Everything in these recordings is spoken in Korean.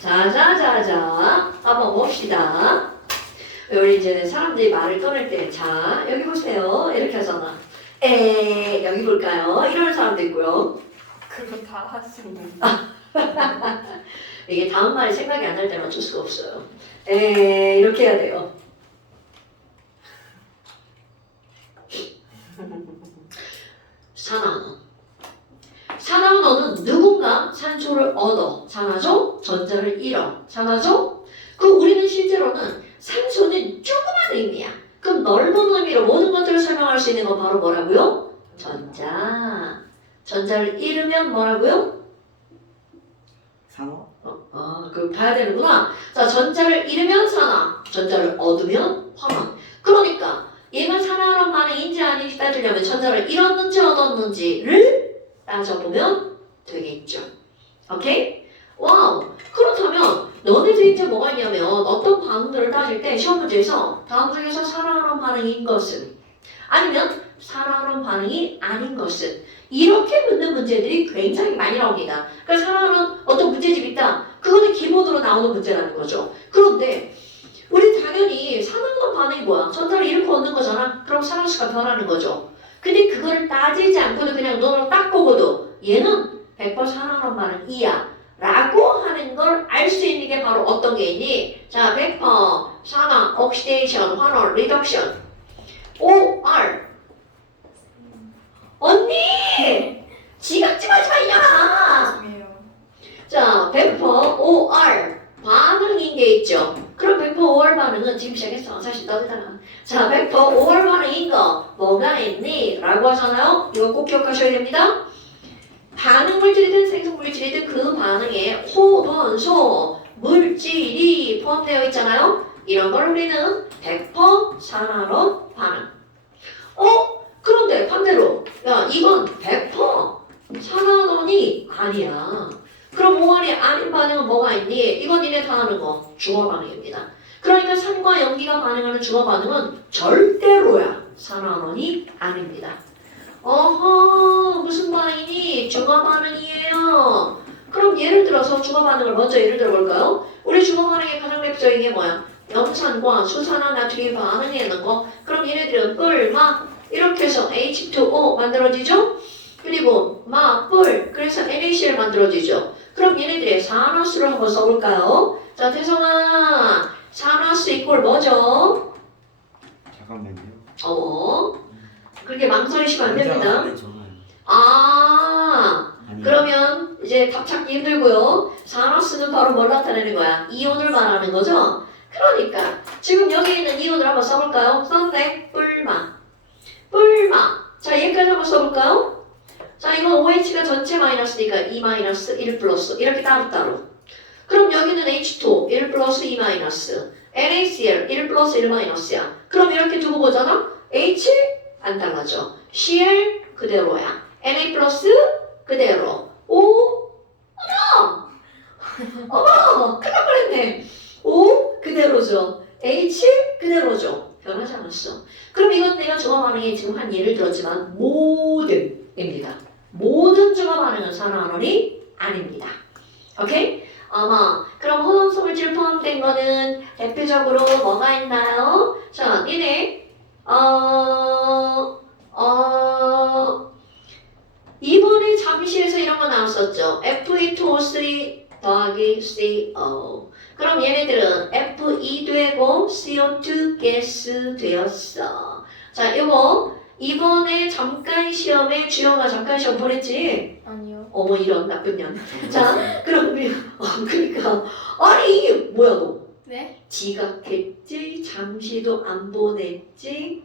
자자자자 한번 봅시다. 우리 이제 사람들이 말을 꺼낼 때 자 여기 보세요 이렇게 하잖아. 여기 볼까요? 이러는 사람도 있고요. 그거 다 하시고. 이게 다음 말이 생각이 안 날 때는 어쩔 수가 없어요. 이렇게 해야 돼요. 산화언어. 산화언어는 누군가 산소를 얻어, 산화죠? 전자를 잃어, 산화죠? 그럼 우리는 실제로는 산소는 조그만 의미야. 그럼 넓은 의미로 모든 것들을 설명할 수 있는 건 바로 뭐라고요? 전자. 전자를 잃으면 뭐라고요? 산호? 그거 봐야 되는구나. 자, 전자를 잃으면 산화, 전자를 얻으면 환원. 그러니까 얘가 산화론 반응인지 아닌지 따지려면 전자를 잃었는지 얻었는지를 따져보면 되겠죠. 오케이? 와우. 그렇다면 너네들 이제 뭐가 있냐면 어떤 반응들을 따질 때 시험 문제에서 다음 중에서 산화론 반응인 것은 아니면 산화론 반응이 아닌 것은 이렇게 묻는 문제들이 굉장히 많이 나옵니다. 그러니까 산화론 어떤 문제집이 있다. 그거는 기본으로 나오는 문제라는 거죠. 그런데 우리 당연히 산화론 반응이 뭐야? 전자를 잃고 얻는 거잖아. 그럼 산화수가 변하는 거죠. 근데 그거를 따지지 않고도 그냥 눈으로 딱 보고도 얘는 100% 산화론 반응이야 라고 하는 걸 알 수 있는 게 바로 어떤 게 있니? 자, 100% 산화, 옥시데이션, 환원, 리덕션 OR 언니! 지각지 마지 마 이년아! 죄송해요. 자, 100% OR 반응인 게 있죠. 그럼 100% OR 반응은 지금 시작했어. 사실 떠들다가. 자, 100% OR 반응인 거 뭐가 있니? 라고 하잖아요. 이거 꼭 기억하셔야 됩니다. 반응 물질이든 생성 물질이든 그 반응에 호돈소 물질이 포함되어 있잖아요. 이런 걸 우리는 100% 산화론 반응. 그런데 반대로 야 이건 100% 산화론이 아니야. 그럼 OR이 아닌 반응은 뭐가 있니? 이건 니네 다 아는 거 중화 반응입니다. 그러니까 산과 염기가 반응하는 중화 반응은 절대로야 산화론이 아닙니다. 어허 무슨 반응이니? 중화 반응이에요. 그럼 예를 들어서 중화 반응을 먼저 예를 들어 볼까요? 우리 중화 반응의 가장 대표적인 게 뭐야? 염산과 수산화 나트륨 반응하는 거. 그럼 얘네들은 뿔, 마 이렇게 해서 H2O 만들어지죠? 그리고 마, 뿔 그래서 NaCl 만들어지죠. 그럼 얘네들의 산화수를 한번 써볼까요? 자 태성아 산화수 이꼴 뭐죠? 잠깐만요. 그렇게 망설이시면 안 됩니다. 아니, 그러면 이제 답 찾기 힘들고요. 산화수는 바로 뭘 나타내는 거야? 이온을 말하는 거죠? 그러니까 지금 여기 있는 이온을 한번 써볼까요? 썼네. 뿔마. 자 얘까지 한번 써볼까요? 자 이거 OH가 전체 마이너스니까 2 마이너스 1 플러스 이렇게 따로따로. 그럼 여기는 H2 1 플러스 2 마이너스 NaCl 1 플러스 1 마이너스야. 그럼 이렇게 두고 보잖아? H 안 달라져. Cl 그대로야. Na 플러스 그대로. O 어머 큰일 날 뻔했네. O 그대로죠. H 그대로죠. 변하지 않았어. 그럼 이건 내가 중화 반응에 지금 한 예를 들었지만 모든입니다. 모든 중화 반응은 산화론이 아닙니다. 오케이? 그럼 혼합소 물질 포함된 거는 대표적으로 뭐가 있나요? 자, 니네 이번에 잠시에서 이런 거 나왔었죠. Fe2O3 더하기 CO. 그럼 얘네들은 Fe 되고 CO2 가스 되었어. 자, 이거 이번에 잠깐 시험에 주영아 잠깐 시험 보냈지? 아니요. 어머 이런 나쁜 년. 자, 그럼 그러니까 아니 뭐야 너? 네? 지각했지? 잠시도 안 보냈지?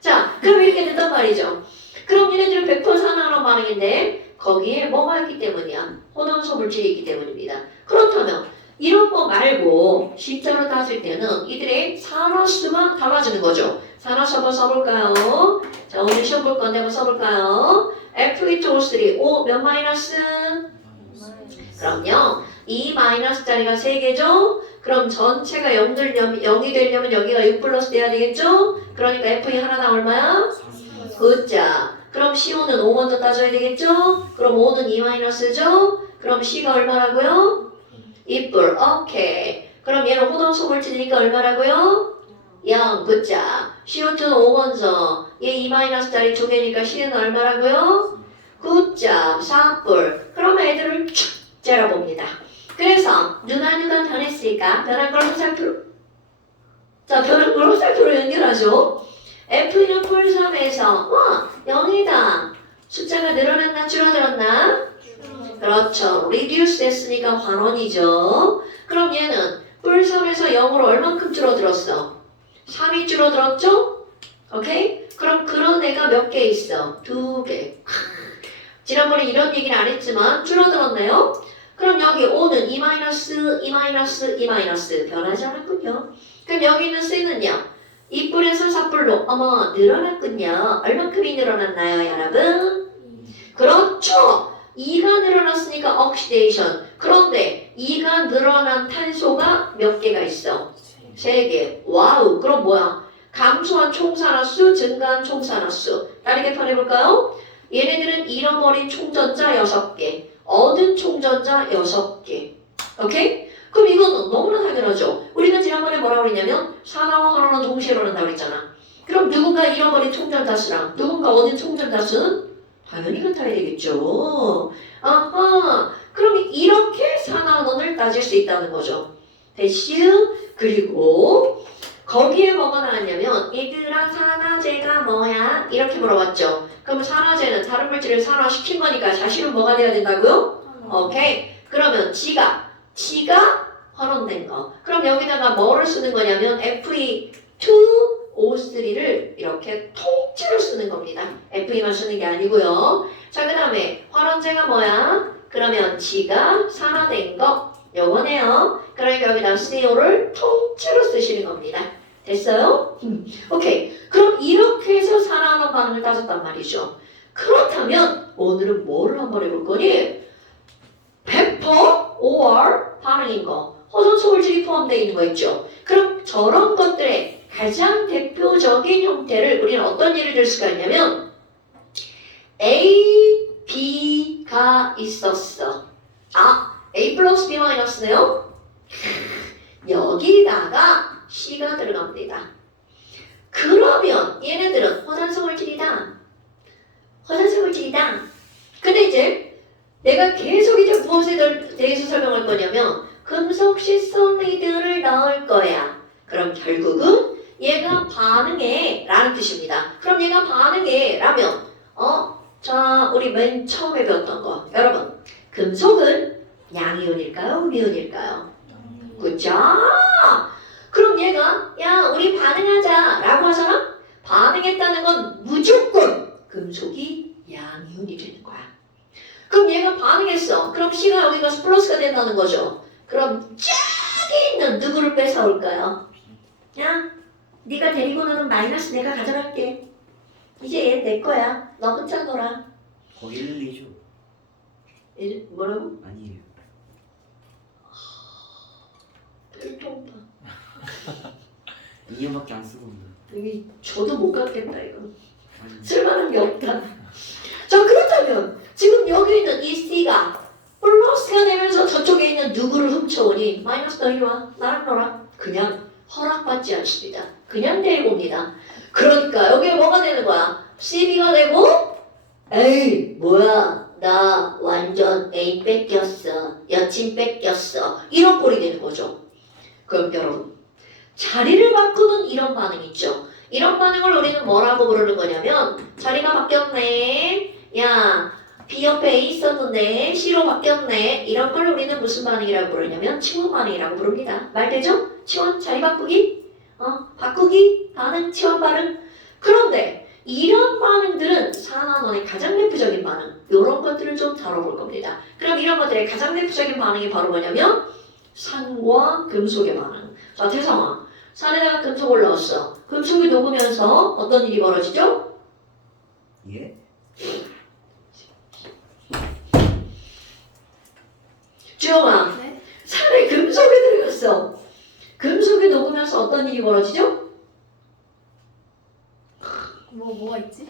자, 그럼 이렇게 된단 말이죠. 그럼 얘네들은 100% 산화론 반응인데 거기에 뭐가 있기 때문이야? 혼합소 물질이 있기 때문입니다. 그렇다면 이런 거 말고 실제로 따질 때는 이들의 산화수만 달라지는 거죠. 산화수 한번 써볼까요? 자, 오늘 시험 볼 건데 한번 써볼까요? Fe2O3 O 몇 마이너스? 그럼요. 2 마이너스 자리가 3개죠? 그럼 전체가 0이 되려면 여기가 6 플러스 돼야 되겠죠? 그러니까 Fe 하나가 얼마야? 굿자. 그럼 CO 는 O 먼저 따져야 되겠죠? 그럼 O는 2-죠? 그럼 C가 얼마라고요? 2불. 오케이. 그럼 얘는 호동소물질이니까 얼마라고요? 0. 굿자. CO2는 O 먼저. 얘 2-짜리 두 개니까 C는 얼마라고요? 굿자. 4불. 그럼 애들을 쭉 째려봅니다. 그래서 누가 변했을까? 변한 걸 화살표로. 자, 변한 걸 화살표로 연결하죠. F는 뿔섬에서 0이다. 숫자가 늘어났나 줄어들었나? 그렇죠. reduce 됐으니까 환원이죠. 그럼 얘는 뿔섬에서 0으로 얼만큼 줄어들었어? 3이 줄어들었죠? 오케이? 그럼 그런 애가 몇 개 있어? 2개. 지난번에 이런 얘기는 안 했지만 줄어들었네요. 그럼 여기 O는 2-, 2-, 변하지 않았군요. 그럼 여기 있는 C는요? 2불에서 4불로 어머 늘어났군요. 얼마큼이 늘어났나요 여러분? 그렇죠. 2가 늘어났으니까 oxidation. 그런데 2가 늘어난 탄소가 몇 개가 있어? 3개. 와우. 그럼 뭐야? 감소한 총산화수, 증가한 총산화수. 다르게 표현해볼까요? 얘네들은 잃어버린 총전자 6개, 얻은 총전자 6개. 오케이? 그럼 이거는 너무나 당연하죠. 우리가 지난번에 뭐라고 그랬냐면 산화와 환원은 동시에 일어난다고 그랬잖아. 그럼 누군가 잃어버린 총전자 수랑 누군가 얻은 총전자 수는 당연히 같아야 되겠죠. 아하. 그럼 이렇게 산화원을 따질 수 있다는 거죠. 됐슈? 그리고 거기에 뭐가 나왔냐면 얘들아 산화제가 뭐야? 이렇게 물어봤죠. 그럼 산화제는 다른 물질을 산화시킨 거니까 자신은 뭐가 돼야 된다고요? 오케이. 그러면 지가 환원된 거. 그럼 여기다가 뭐를 쓰는 거냐면 Fe2O3를 이렇게 통째로 쓰는 겁니다. Fe만 쓰는 게 아니고요. 자, 그 다음에 환원제가 뭐야? 그러면 지가 산화된 거 요거네요. 그러니까 여기다 CO를 통째로 쓰시는 겁니다. 됐어요? 오케이. 그럼 이렇게 해서 산화하는 반응을 따졌단 말이죠. 그렇다면 오늘은 뭐를 한번 해볼 거니? 100% OR 반응인 거. 호전소물질이 포함되어 있는 거 있죠. 그럼 저런 것들의 가장 대표적인 형태를 우리는 어떤 예를 들 수가 있냐면 A, B가 있었어. A 플러스 B 마이너스네요. 여기다가 C가 들어갑니다. 그러면 얘네들은 화산소물질이다. 근데 이제 내가 계속 이제 무엇에 대해서 설명할 거냐면 금속 시솔리드를 넣을 거야. 그럼 결국은 얘가 반응해 라는 뜻입니다. 그럼 얘가 반응해 라면 자 우리 맨 처음에 배웠던 거 여러분 금속은 양이온일까요? 음이온일까요? 그죠? 그럼 얘가 야 우리 반응하자 라고 하잖아? 반응했다는 건 무조건 금속이 양이온이 되는 거야. 그럼 얘가 반응했어. 그럼 C가 여기 가서 플러스가 된다는 거죠. 그럼 저기 있는 누구를 뺏어올까요? 야 네가 데리고 노는 마이너스 내가 가져갈게. 이제 얘 내 거야. 너 혼자 놀아. 거기 1, 2죠? 뭐라고? 아니에요. 별통파. 2년밖에 안 쓰고 있는. 여기 저도 못 갖겠다 이거. 아니, 쓸만한 게 없다. 자 그렇다면 지금 여기 있는 이 C가 플러스가 되면서 저쪽에 있는 누구를 훔쳐오니 마이너스 너 이리 와 나랑 놀아. 그냥 허락받지 않습니다. 그냥 데리고옵니다. 그러니까 여기에 뭐가 되는 거야? CB가 되고 에이 뭐야 나 완전 애인 뺏겼어 여친 뺏겼어 이런 꼴이 되는 거죠. 그럼 여러분 자리를 바꾸는 이런 반응 있죠. 이런 반응을 우리는 뭐라고 부르는 거냐면 자리가 바뀌었네. 야 B 옆에 A 있었는데 C로 바뀌었네. 이런 걸 우리는 무슨 반응이라고 부르냐면 치원 반응이라고 부릅니다. 말 되죠? 치원 자리 바꾸기 바꾸기 반응 치원 반응. 그런데 이런 반응들은 산화원의 가장 대표적인 반응 이런 것들을 좀 다뤄볼 겁니다. 그럼 이런 것들의 가장 대표적인 반응이 바로 뭐냐면 산과 금속의 반응. 자 태성아 산에다가 금속을 넣었어. 금속이 녹으면서 어떤 일이 벌어지죠? 예? 주영아 네? 산에 금속이 들어갔어. 금속이 녹으면서 어떤 일이 벌어지죠? 뭐가 있지?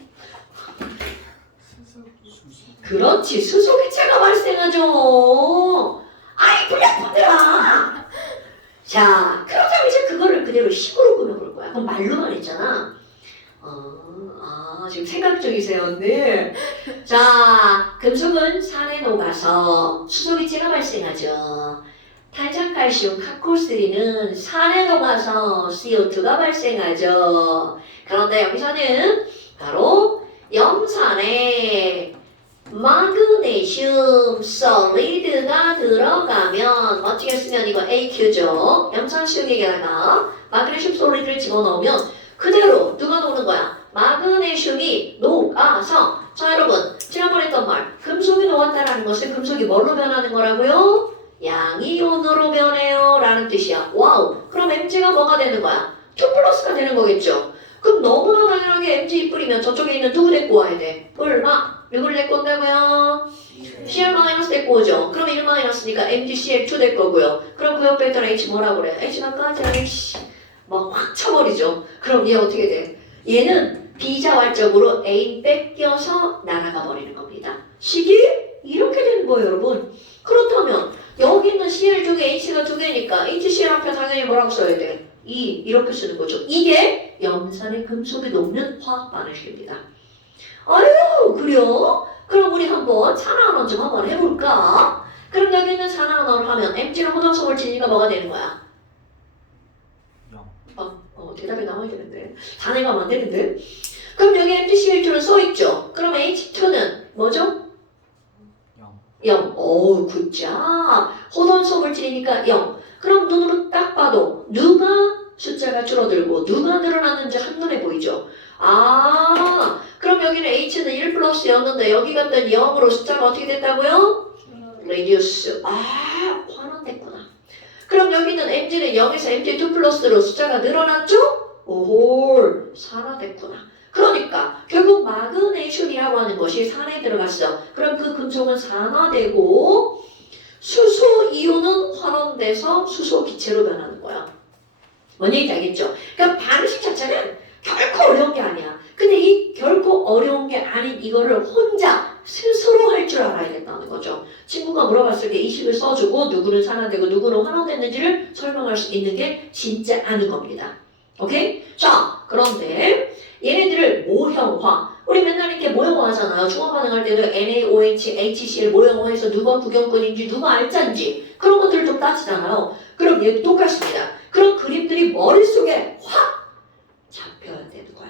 그렇지. 수소기체가 발생하죠. 아이 불량분들아. 자, 그렇다면 이제 그거를 그대로 식으로 꾸며볼 거야. 그럼 말로만 했잖아. 지금 생각 중이세요, 네. 자, 금속은 산에 녹아서 수소기체가 발생하죠. 탄산칼슘, 카콜3는 산에 녹아서 CO2가 발생하죠. 그런데 여기서는 바로 염산에 마그네슘 솔리드가 들어가면 멋지게 쓰면 이거 AQ죠. 염산수용액에다가 마그네슘 솔리드를 집어넣으면 그대로 누가 녹는 거야? 마그네슘이 녹아서 자 여러분 지난번에 했던 말 금속이 녹았다라는 것은 금속이 뭘로 변하는 거라고요? 양이온으로 변해요 라는 뜻이야. 와우. 그럼 Mg가 뭐가 되는 거야? 2+가 되는 거겠죠. 그럼 너무나 당연하게 Mg 뿌리면 저쪽에 있는 누구 데리고 와야 돼? 얼마? 누구를 데리고 온다고요? Cl- 데리고 오죠. 그럼 1-니까 MgCl2 될 거고요. 그럼 그 옆에 있던 H 뭐라 그래? H가 까지 막 확 쳐버리죠. 그럼 얘 어떻게 돼? 얘는 비자활적으로 A 뺏겨서 날아가 버리는 겁니다. 식이 이렇게 되는 거예요, 여러분. 그렇다면 여기 있는 Cl 중에 H가 2개니까 HCl 앞에 당연히 뭐라고 써야 돼? 이렇게 쓰는 거죠. 이게 염산의 금속이 녹는 화학 반응식입니다. 아유, 그래요? 그럼 우리 한번 산화환원 좀 한번 해볼까? 그럼 여기 있는 산화환원을 하면 Mg가 호동성을 지니까 뭐가 되는 거야? 대답이 나와야 되는데. 다 내가면 안 되는데. 그럼 여기 MgCl2는 써있죠? 그럼 H2는 뭐죠? 0. 오, 굿잡. 호돈소물질이니까 0. 그럼 눈으로 딱 봐도 누가 숫자가 줄어들고 누가 늘어났는지 한눈에 보이죠? 그럼 여기는 H는 1+0인데 여기 갔더니 0으로 숫자가 어떻게 됐다고요? reduce. 환원됐구나. 그럼 여기는 Mg는 0에서 Mg2+로 숫자가 늘어났죠? 오홀, 산화됐구나. 그러니까 결국 마그네슘이라고 하는 것이 산에 들어갔어. 그럼 그 금속은 산화되고 수소 이온은 환원돼서 수소 기체로 변하는 거야. 뭔 얘기인지 알겠죠? 그러니까 반응식 자체는 결코 어려운 게 아니야. 근데 이 결코 어려운 게 아닌 이거를 혼자 스스로 할 줄 알아야겠다는 거죠. 친구가 물어봤을 때 이 식을 써주고 누구는 산화되고 누구는 환원됐는지를 설명할 수 있는 게 진짜 아는 겁니다. 오케이? 자, 그런데 얘네들을 모형화. 우리 맨날 이렇게 모형화 하잖아요. 중화 반응할 때도 NaOH, HCl 모형화해서 누가 구경꾼인지 누가 알짜인지 그런 것들을 좀 따지잖아요. 그럼 얘도 똑같습니다. 그런 그림들이 머릿속에 확 잡혀야 되는 거야.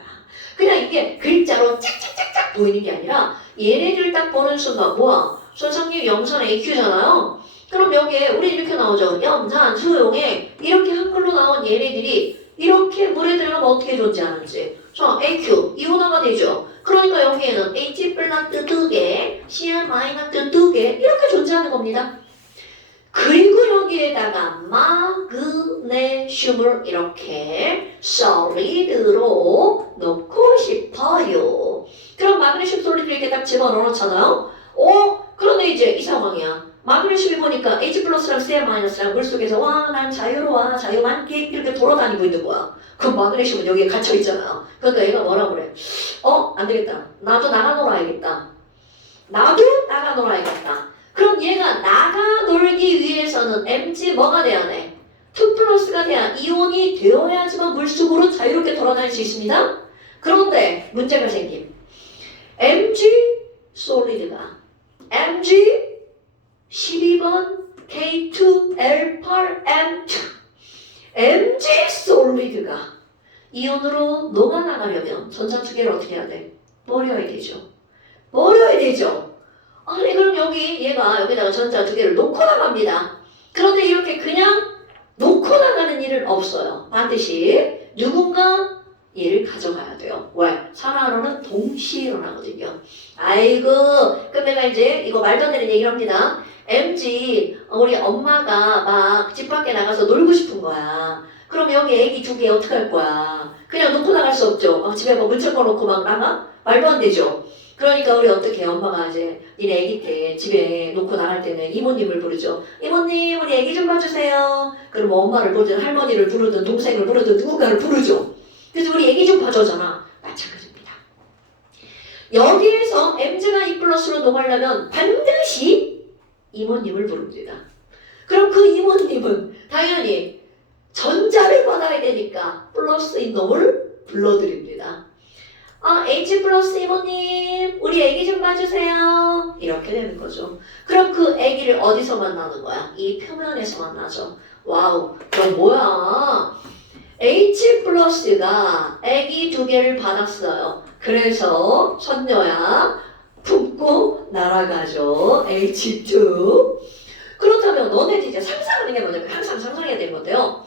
그냥 이게 글자로 짝짝짝짝 보이는 게 아니라 얘네들을 딱 보는 순간 뭐야? 선생님 염산 AQ잖아요. 그럼 여기에 우리 이렇게 나오죠. 염산, 수용액 이렇게 한글로 나온 얘네들이 이렇게 물에 들어가면 어떻게 존재하는지. 자, AQ, 이온화가 되죠. 그러니까 여기에는 H+ 2개, Cl- 2개 이렇게 존재하는 겁니다. 그리고 여기에다가 마그네슘을 이렇게 솔리드로 넣고 싶어요. 그럼 마그네슘 솔리드 이렇게 딱 집어넣어놓잖아요. 그런데 이제 이 상황이야. 마그네슘이 보니까 H+랑 Cl-랑 물속에서 와, 난 자유로워, 자유만끽 이렇게 돌아다니고 있는 거야. 그럼 마그네슘은 여기에 갇혀있잖아요. 그러니까 얘가 뭐라 그래? 안 되겠다. 나도 나가 놀아야겠다. 그럼 얘가 나가 놀기 위해서는 Mg 뭐가 돼야 돼? 2+가 돼야 이온이 되어야지만 물속으로 자유롭게 돌아다닐 수 있습니다. 그런데 문제가 생김. Mg 솔리드가 Mg 12번 K2L8M2 Mg 솔리드가 이온으로 녹아나가려면 전자 두 개를 어떻게 해야 돼? 버려야 되죠. 아니 그럼 얘가 여기다가 전자 두 개를 놓고 나갑니다. 그런데 이렇게 그냥 놓고 나가는 일은 없어요. 반드시 누군가 얘를 가져가야 돼요. 왜? 산화환원은 동시에 일어나거든요. 아이고, 그럼 내가 이제 이거 말도 안 되는 얘기를 합니다. MG 우리 엄마가 막 집 밖에 나가서 놀고 싶은 거야. 그럼 여기 애기 두 개 어떡할 거야? 그냥 놓고 나갈 수 없죠. 집에 뭐 물총 꺼놓고 막 나가? 말도 안 되죠. 그러니까 우리 어떻게 해? 엄마가 이제 니네 애기 때 집에 놓고 나갈 때는 이모님을 부르죠. 이모님 우리 애기 좀 봐주세요. 그럼 뭐 엄마를 부르든 할머니를 부르든 동생을 부르든 누군가를 부르죠. 그래서 우리 애기 좀 봐줘잖아. 마찬가지입니다. 여기에서 여기서 mg가 E 플러스로 녹으려면 반드시 이모님을 부릅니다. 그럼 그 이모님은 당연히 전자를 받아야 되니까 플러스인 놈을 불러드립니다. H 플러스 이모님, 우리 애기 좀 봐주세요. 이렇게 되는 거죠. 그럼 그 애기를 어디서 만나는 거야? 이 표면에서 만나죠. 와우, 그럼 뭐야? H 플러스가 애기 2개를 받았어요. 그래서 선녀야 품고 날아가죠. H2. 그렇다면 너네들 이제 상상하는 게 뭐냐면 항상 상상해야 되는 건데요.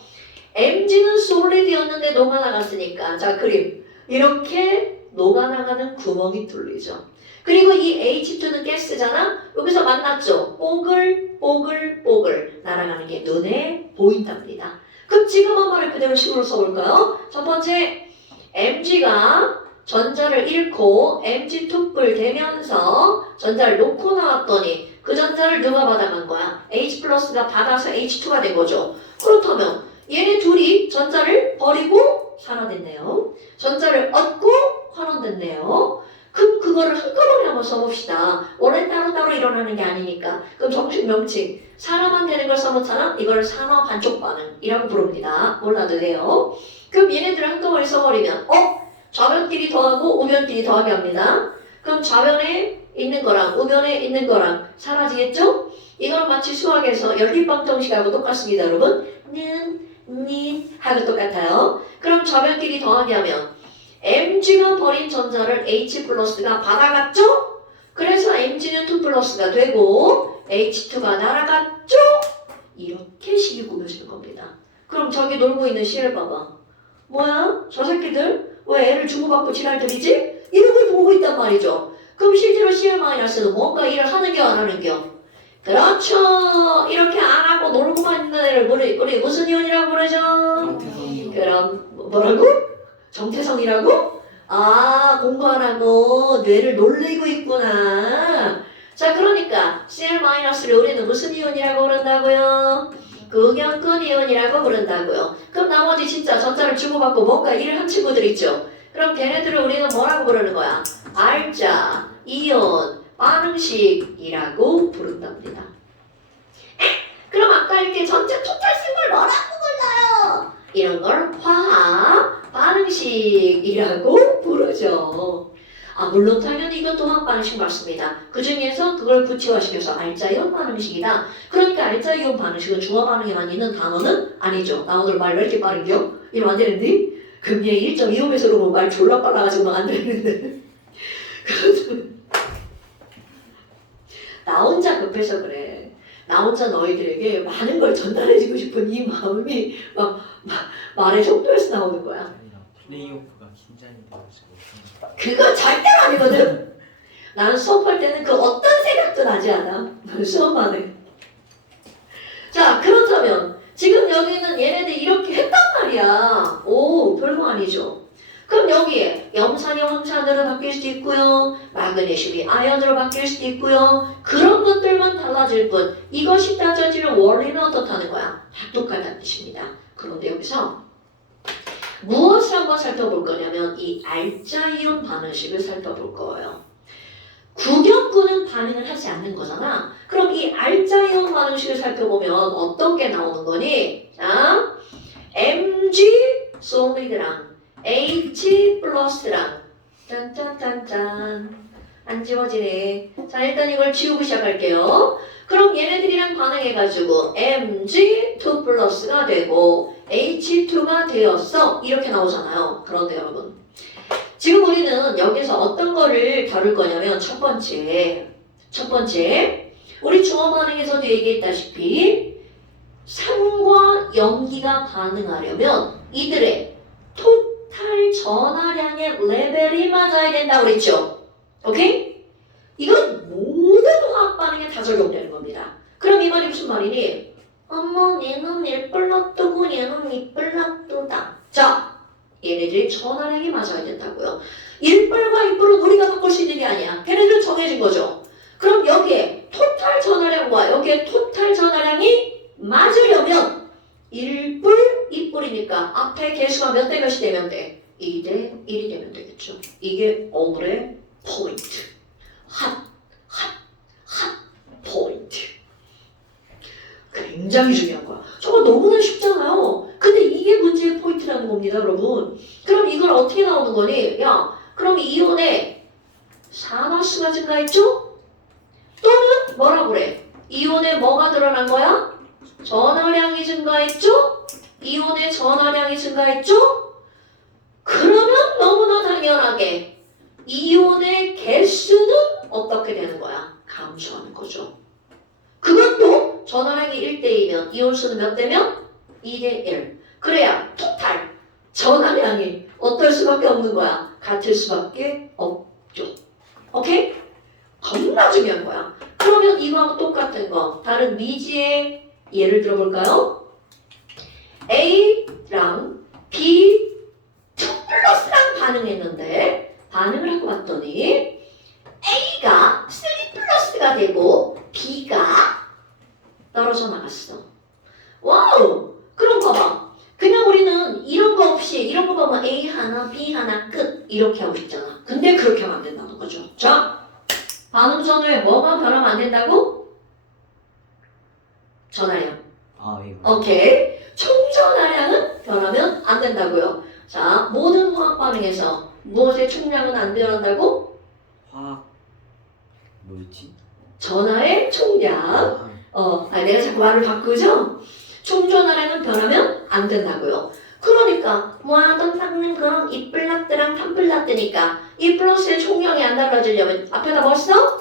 mg는 솔리드였는데 녹아나갔으니까 자 그림 이렇게 녹아나가는 구멍이 뚫리죠. 그리고 이 H2는 가스잖아. 여기서 만났죠. 뽀글뽀글뽀글 날아가는 게 눈에 보인답니다. 그럼 지금 한 말을 그대로 식으로 써볼까요? 첫 번째, mg가 전자를 잃고 mg2뿔 되면서 전자를 놓고 나왔더니 그 전자를 누가 받아간 거야? H 플러스가 받아서 H2가 된 거죠. 그렇다면 얘네 둘이 전자를 버리고 산화됐네요. 전자를 얻고 환원됐네요. 그럼 그거를 한꺼번에 한번 써봅시다. 원래 따로따로 일어나는 게 아니니까. 그럼 정식 명칭 산화만 되는 걸 써놓잖아. 이걸 산화 반쪽 반응이라고 부릅니다. 몰라도 돼요. 그럼 얘네들을 한꺼번에 써버리면 좌변끼리 더하고 우변끼리 더하게 합니다. 그럼 좌변에 있는 거랑 우변에 있는 거랑 사라지겠죠? 이걸 마치 수학에서 연립방정식하고 똑같습니다. 여러분 는 하고 똑같아요. 그럼 좌변끼리 더하게 하면 mg가 버린 전자를 H 플러스가 받아갔죠? 그래서 mg는 2 플러스가 되고 H2가 날아갔죠? 이렇게 식이 꾸며지는 겁니다. 그럼 저기 놀고 있는 C를 봐봐. 뭐야? 저 새끼들 왜 애를 주고받고 지랄들이지? 이런 걸 보고 있단 말이죠. 그럼 실제로 CL-는 뭔가 일을 하는겨 안 하는겨? 그렇죠. 이렇게 안 하고 놀고만 있는 애를 우리 무슨 이온이라고 그러죠? 정태성이요. 그럼 뭐라고? 정태성이라고? 공부 안 하고 뇌를 놀리고 있구나. 자, 그러니까 CL-를 우리는 무슨 이온이라고 그런다고요? 극연근 이온이라고 그런다고요. 그럼 나머지 진짜 전자를 주고받고 뭔가 일을 한 친구들 있죠? 그럼 걔네들을 우리는 뭐라고 부르는 거야? 알자, 이온, 반응식이라고 부른답니다. 그럼 아까 이렇게 전체 토탈 쓴 걸 뭐라고 불러요? 이런 걸 화학 반응식이라고 부르죠. 물론 당연히 이것도 화학 반응식 맞습니다. 그 중에서 그걸 구체화시켜서 알자이온 반응식이다. 그러니까 알자이온 반응식은 중화 반응에만 있는 단어는 아니죠. 나 오늘 말 왜 이렇게 빠른겨? 이러면 안 되는데? 금리에 1.25배속으로 보면 말 졸라 빨라가지고 막 안 되는데. 나 혼자 급해서 그래. 나 혼자 너희들에게 많은 걸 전달해주고 싶은 이 마음이 말의 속도에서 나오는 거야. 플레이오프가 긴장이 돼가지고. 그거 절대로 아니거든. 나는 수업할 때는 그 어떤 생각도 나지 않아. 나는 수업만 해. 자, 그렇다면 지금 여기는 얘네들 이렇게 했단 말이야. 별거 아니죠. 그럼 여기에 염산이 황산으로 바뀔 수도 있고요. 마그네슘이 아연으로 바뀔 수도 있고요. 그런 것들만 달라질 뿐 이것이 따져지는 원리는 어떻다는 거야? 다 똑같다는 뜻입니다. 그런데 여기서 무엇을 한번 살펴볼 거냐면 이 알자이온 반응식을 살펴볼 거예요. 구격구는 반응을 하지 않는 거잖아. 그럼 이 알자이온 반응식을 살펴보면 어떤 게 나오는 거니? 자, Mg 솔리드랑 H 플러스랑 짠짠짠짠 안 지워지네. 자, 일단 이걸 지우고 시작할게요. 그럼 얘네들이랑 반응해가지고 Mg2 플러스가 되고 H2가 되었어. 이렇게 나오잖아요. 그런데 여러분 지금 우리는 여기서 어떤 거를 다룰 거냐면 첫 번째 우리 중화 반응에서도 얘기했다시피 산과 염기가 반응하려면 이들의 토탈 전하량의 레벨이 맞아야 된다고 그랬죠. 오케이? 이건 모든 화학 반응에 다 적용되는 겁니다. 그럼 이 말이 무슨 말이니? 어머, 얘는 1플러트고 얘는 2플러트다. 자, 얘네들이 전하량이 맞아야 된다고요. 1뿔과 2뿔은 우리가 바꿀 수 있는 게 아니야. 걔네들은 정해진 거죠. 그럼 여기에 토탈 전하량과 여기에 토탈 전하량이 맞으려면 1뿔, 2뿔이니까 앞에 개수가 몇 대 몇이 되면 돼? 2대 1이 되면 되겠죠. 이게 오늘의 포인트. 핫 포인트. 굉장히 중요한 거야. 저거 너무나 쉽잖아요. 근데 이게 문제의 포인트라는 겁니다, 여러분. 그럼 이걸 어떻게 나오는 거니? 야, 그럼 이온의 산화수가 증가했죠? 또는 뭐라 그래? 이온에 뭐가 늘어난 거야? 전하량이 증가했죠? 이온의 전하량이 증가했죠? 그러면 너무나 당연하게 이온의 개수는 어떻게 되는 거야? 감소하는 거죠. 그것도 전하량이 1대2면 이온 수는 몇 대면? 2대1. 그래야 토탈 전하량이 어떨 수밖에 없는 거야? 같을 수밖에 없죠. 오케이? 겁나 중요한 거야. 그러면 이거하고 똑같은 거 다른 미지의 예를 들어볼까요? A랑 B 2+랑 반응했는데 반응을 하고 봤더니 A가 3+가 되고 B가 떨어져 나갔어. 와우! 그럼 봐봐. 그냥 우리는 이런 거 없이 이런 거 보면 A 하나, B 하나 끝 이렇게 하고 있잖아. 근데 그렇게 하면 안 된다는 거죠. 자, 반응 전후에 뭐가 변하면 안 된다고? 전하량. 아 예. 오케이. 총전하량은 변하면 안 된다고요. 자, 모든 화학 반응에서 무엇의 총량은 안 변한다고? 화학 뭐였지? 전하의 총량. 내가 자꾸 말을 바꾸죠? 총전하량은 변하면 안 된다고요. 그러니까 모아던 닦는 그런 이플라트랑 탄플라트니까 이 플러스의 총량이 안 달라지려면 앞에다 뭐 써?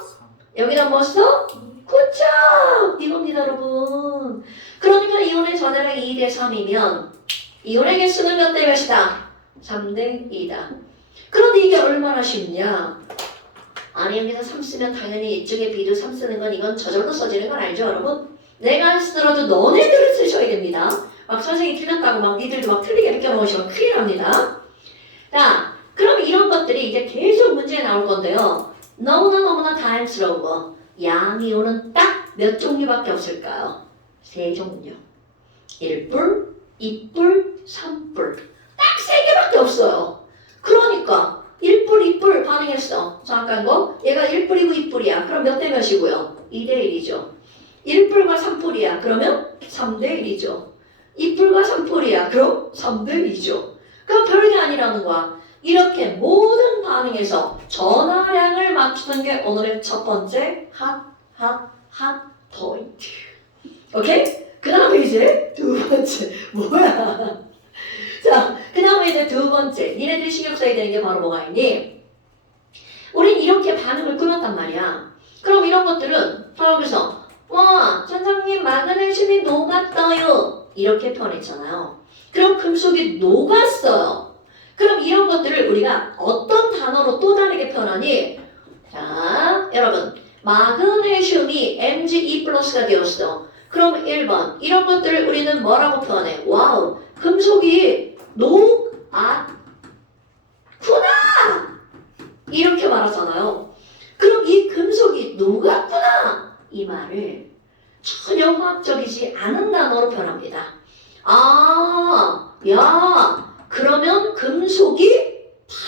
여기다 뭐 써? 굿잡! 이겁니다, 여러분. 그러니까 이온의 전하량이 2대 3이면 이온의 개수는 몇 대 몇이다? 3대 2다. 그런데 이게 얼마나 쉽냐? 아니 여기서 3 쓰면 당연히 이쪽에 B도 3 쓰는 건 이건 저절로 써지는 건 알죠, 여러분? 내가 안 쓰더라도 너네들은 쓰셔야 됩니다. 막 선생님이 틀렸다고 막 니들도 막 틀리게 느껴놓으시면 큰일 납니다. 자, 그럼 이런 것들이 이제 계속 문제에 나올 건데요. 너무나 다양스러운 거. 양이온은 딱 몇 종류밖에 없을까요? 3종류. 1뿔, 2뿔, 3뿔. 딱 3개밖에 없어요. 그러니까 1뿔, 2뿔 반응했어. 잠깐 거. 얘가 1뿔이고 2뿔이야. 그럼 몇 대 몇이고요? 2대 1이죠. 1뿔과 3뿔이야. 그러면 3대 1이죠. 2뿔과 3뿔이야. 그럼 3대 2죠. 그럼 별게 아니라는 거야. 이렇게 모든 반응에서 전하량을 맞추는 게 오늘의 첫 번째 핫 포인트. 오케이? 그 다음에 이제 두 번째. 뭐야? 자, 그 다음에 이제 두 번째. 니네들이 신경 써야 되는 게 바로 뭐가 있니? 우린 이렇게 반응을 끊었단 말이야. 그럼 이런 것들은 여기서 와, 선생님 마그네슘이 녹았어요. 이렇게 표현했잖아요. 그럼 금속이 녹았어요. 그럼 이런 것들을 우리가 어떤 단어로 또 다르게 표현하니? 자, 여러분 마그네슘이 Mg2+가 되었어. 그럼 1번 이런 것들을 우리는 뭐라고 표현해? 와우, 금속이 녹았구나 이렇게 말하잖아요. 그럼 이 금속이 녹았구나 이 말을 전혀 화학적이지 않은 단어로 표현합니다. 아, 야, 그러면 금속이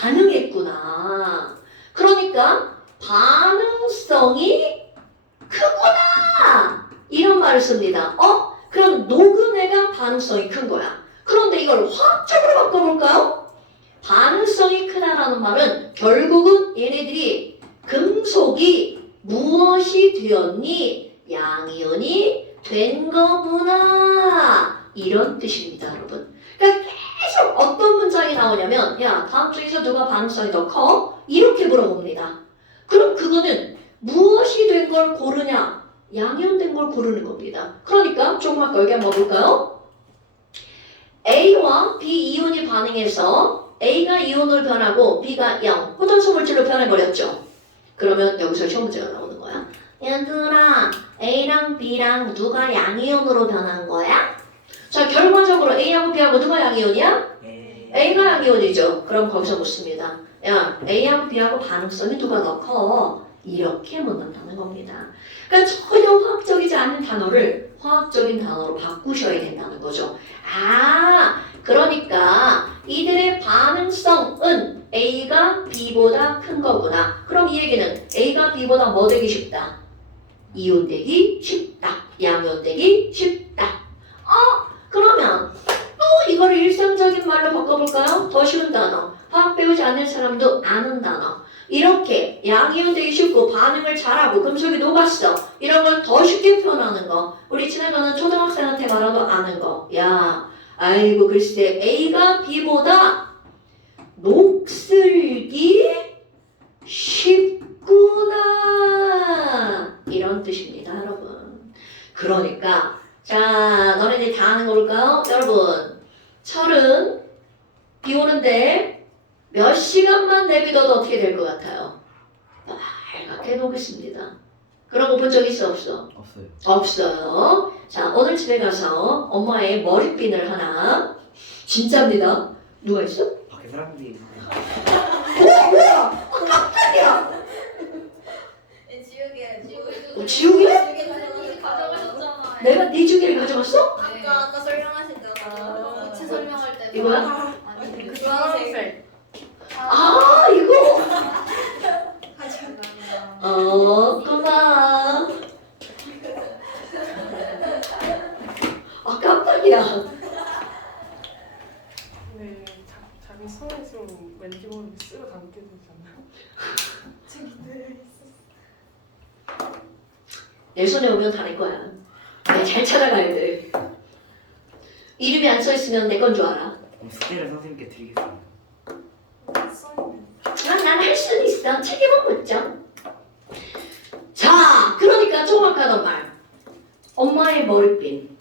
반응했구나. 그러니까 반응성이 크구나 이런 말을 씁니다. 그럼 녹은 애가 반응성이 큰 거야. 그런데 이걸 화학적으로 바꿔볼까요? 반응성이 크다라는 말은 결국은 얘네들이 금속이 무엇이 되었니? 양이온이 된 거구나 이런 뜻입니다, 여러분. 그러니까 계속 어떤 문장이 나오냐면 야, 다음 중에서 누가 반응성이 더 커? 이렇게 물어봅니다. 그럼 그거는 무엇이 된 걸 고르냐? 양이온 된 걸 고르는 겁니다. 그러니까 조금 아까 여기 한번 볼까요? A와 B 이온이 반응해서 A가 이온으로 변하고 B가 영, 호전소 물질로 변해버렸죠. 그러면 여기서 시험 문제가 나오는 거야. 얘들아, A랑 B랑 누가 양이온으로 변한 거야? 자, 결과적으로 A하고 B하고 누가 양이온이야? A가 양이온이죠. 그럼 거기서 묻습니다. 야, A하고 B하고 반응성이 누가 더 커? 이렇게 묻는다는 겁니다. 그러니까 전혀 화학적이지 않은 단어를 화학적인 단어로 바꾸셔야 된다는 거죠. 아, 그러니까 이들의 반응성은 A가 B보다 큰 거구나. 그럼 이 얘기는 A가 B보다 뭐 되기 쉽다? 이온되기 쉽다. 양이온되기 쉽다. 그러면 또 이거를 일상적인 말로 바꿔볼까요? 더 쉬운 단어. 화학 배우지 않는 사람도 아는 단어. 이렇게 양이온 되기 쉽고 반응을 잘하고 금속이 녹았어. 이런 걸 더 쉽게 표현하는 거. 우리 지나가는 초등학생한테 말하도 아는 거. 야, 아이고 글쎄 A가 B보다 녹슬기 쉽구나. 이런 뜻입니다, 여러분. 그러니까 자, 너네들이 다 아는 거 볼까요? 여러분, 철은 비 오는데 몇 시간만 내비둬도 어떻게 될 것 같아요? 빨갛게 녹겠습니다. 그런 거 본 적 있어 없어? 없어요. 없어요. 자, 오늘 집에 가서 엄마의 머리핀을 하나. 진짜입니다. 누가 있어? 밖에 사람들이 뭐야? 깜짝이야. 지우개? 가져가셨잖아요. 내가 네 주개를 가져갔어? 아까 설명하실 때 이체 설명할 때 이거야? 아니 그 주황색 아, 이거? 하셨나요? 그만. 깜짝이야. 네, 자기 손에 좀 왠지 모르게 쓰고 담게 되지 않나요? 책임들 내 손에 오면 다 내 거야. 잘 찾아가야 돼. 이름이 안 써 있으면 내 건 줄 알아. 그럼 숙제를 선생님께 드리겠습니다. 난 할 수는 있어. 책임은 묻죠. 자, 그러니까 정확하단 말. 엄마의 머리핀.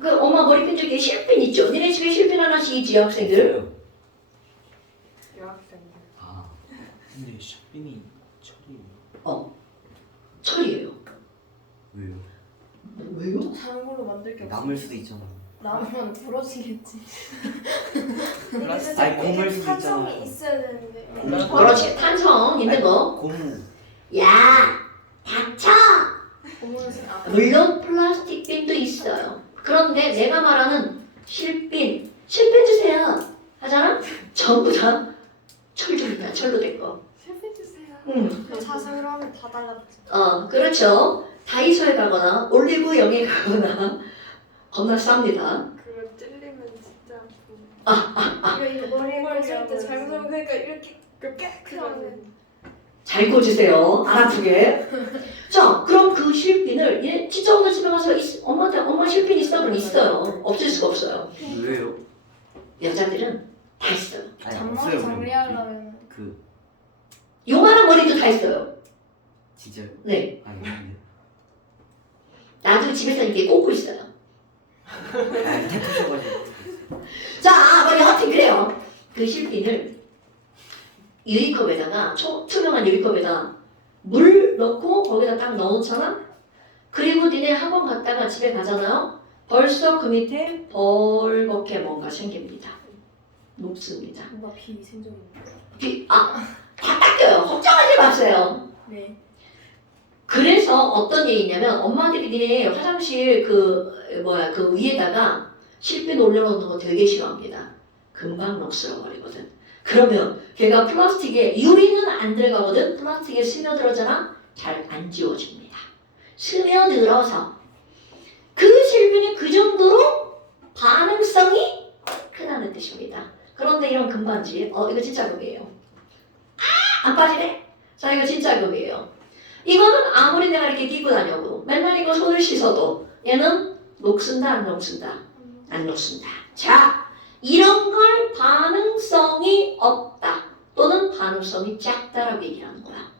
그 엄마 머리핀 중에 실핀 있죠? 니네 집에 실핀 하나씩 있지, 학생들? 여학생들. 아, 근데 샤핀이 철이에요. 철이에요. 왜요? 왜요? 다른 걸로 만들 게 없어. 남을 수도 있잖아. 남으면 부러지겠지. 아니, 고물 수도 탄성이 있잖아. 있어야 되는데. 그렇지. 탄성 있는 거. 고무. 야, 닥쳐! 고무는 안 물론 플라스틱 빈도 있어요. 그런데 내가 말하는 실빈 주세요 하잖아? 전부 다 철조입니다. 철로 된 거. 실패주세요. 자석으로 하면 다 달라붙어. 그렇죠. 다이소에 가거나 올리브영에 가거나 겁나 쌉니다. 그거 찔리면 진짜 아픈데. 이거 머리에 꽂을 때 잘못 그러니까 이렇게 그냥 잘 꽂으세요. 안 아프게. 자, 그럼 그 실핀을 얘 진짜 오늘 집에 가서 엄마한테 엄마 실핀 있어? 그럼 있어요. 없을 수가 없어요. 왜요? 여자들은 다 있어요. 아니, 잔머리 없어요. 정리하려면 그 요만한 머리도 다 있어요. 진짜요? 네. 아니 근데 나도 집에서 이렇게 꽂고 있어요. 아니 태프셔가지고. 자, 뭐 여하튼 그래요. 그 실핀을 유리컵에다가 투명한 유리컵에다 물 넣고 거기다 딱 넣어놓잖아. 그리고 니네 학원 갔다가 집에 가잖아요. 벌써 그 밑에 벌겋게 뭔가 생깁니다. 녹습니다. 뭔가 비위생적인. 다 닦여요. 걱정하지 마세요. 네. 그래서 어떤 얘기냐면 엄마들이 니네 화장실 그 위에다가 실핀 올려놓는 거 되게 싫어합니다. 금방 녹슬어 버리거든. 그러면 걔가 플라스틱에 유리는 안 들어가거든. 플라스틱에 스며들어잖아. 잘 안 지워집니다. 스며들어서 그 실핀이 그 정도로 반응성이 크다는 뜻입니다. 그런데 이런 금반지, 이거 진짜 금이에요. 안 빠지네? 자, 이거 진짜 금이에요. 이거는 아무리 내가 이렇게 끼고 다녀도 맨날 이거 손을 씻어도 얘는 녹슨다 안 녹슨다? 안 녹슨다. 자, 이런 걸 반응성이 없다 또는 반응성이 작다라고 얘기하는 거야.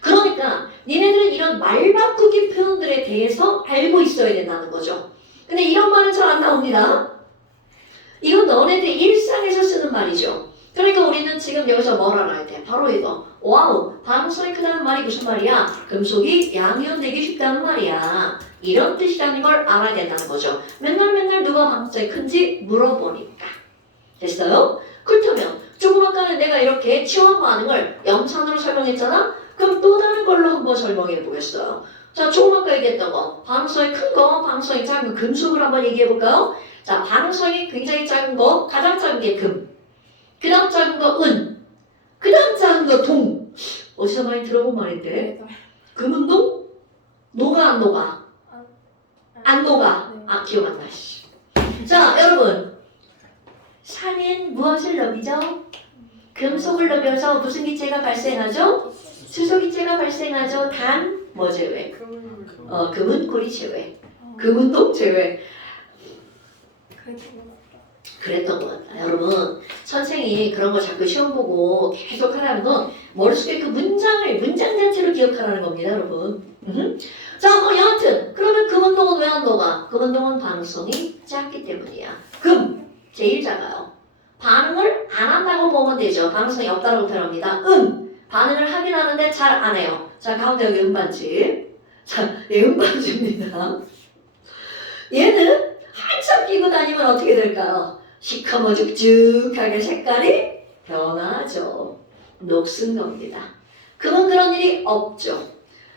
그러니까 니네들은 이런 말 바꾸기 표현들에 대해서 알고 있어야 된다는 거죠. 근데 이런 말은 잘 안 나옵니다. 이건 너네들이 일상에서 쓰는 말이죠. 그러니까 우리는 지금 여기서 뭘 알아야 돼? 바로 이거. 와우, 반응성이 크다는 말이 무슨 말이야? 금속이 양이온되기 쉽다는 말이야. 이런 뜻이라는 걸 알아야 된다는 거죠. 맨날 누가 반응성이 큰지 물어보니까. 됐어요? 그렇다면 조금 아까 내가 이렇게 치원 반응을 염산으로 설명했잖아? 그럼 또 다른 걸 걸로 한번 설명해 보겠어요. 자, 조금 아까 얘기했던 거. 반응성이 큰 거, 반응성이 작은 거, 금속을 한번 얘기해 볼까요? 자, 반응성이 굉장히 작은 거, 가장 작은 게 금. 그 다음 작은 거 은. 그 다음 작은 거 동. 어디서 많이 들어본 말인데? 금은 동? 녹아 안 녹아? 안 녹아. 네. 아, 기억 안 나. 씨. 자, 여러분. 산은 무엇을 녹이죠? 금속을 녹여서 무슨 기체가 발생하죠? 수소 기체가 발생하죠. 단, 뭐 제외? 금은 고리 제외. 금은동 제외. 그랬던 것 같다. 여러분, 선생이 그런 거 자꾸 시험 보고 계속 하라는 건 머릿속에 그 문장 자체로 기억하라는 겁니다, 여러분. 자, 뭐 여하튼 그러면 금운동은 왜 안 녹아? 금운동은 반응성이 작기 때문이야. 금, 제일 작아요. 반응을 안 한다고 보면 되죠. 반응성이 없다고 표현합니다. 반응을 하긴 하는데 잘 안 해요. 자, 가운데 여기 은반지. 자, 얘 은반지입니다. 얘는 한참 끼고 다니면 어떻게 될까요? 시커머죽죽하게 색깔이 변하죠. 녹슨 겁니다. 금은 그런 일이 없죠.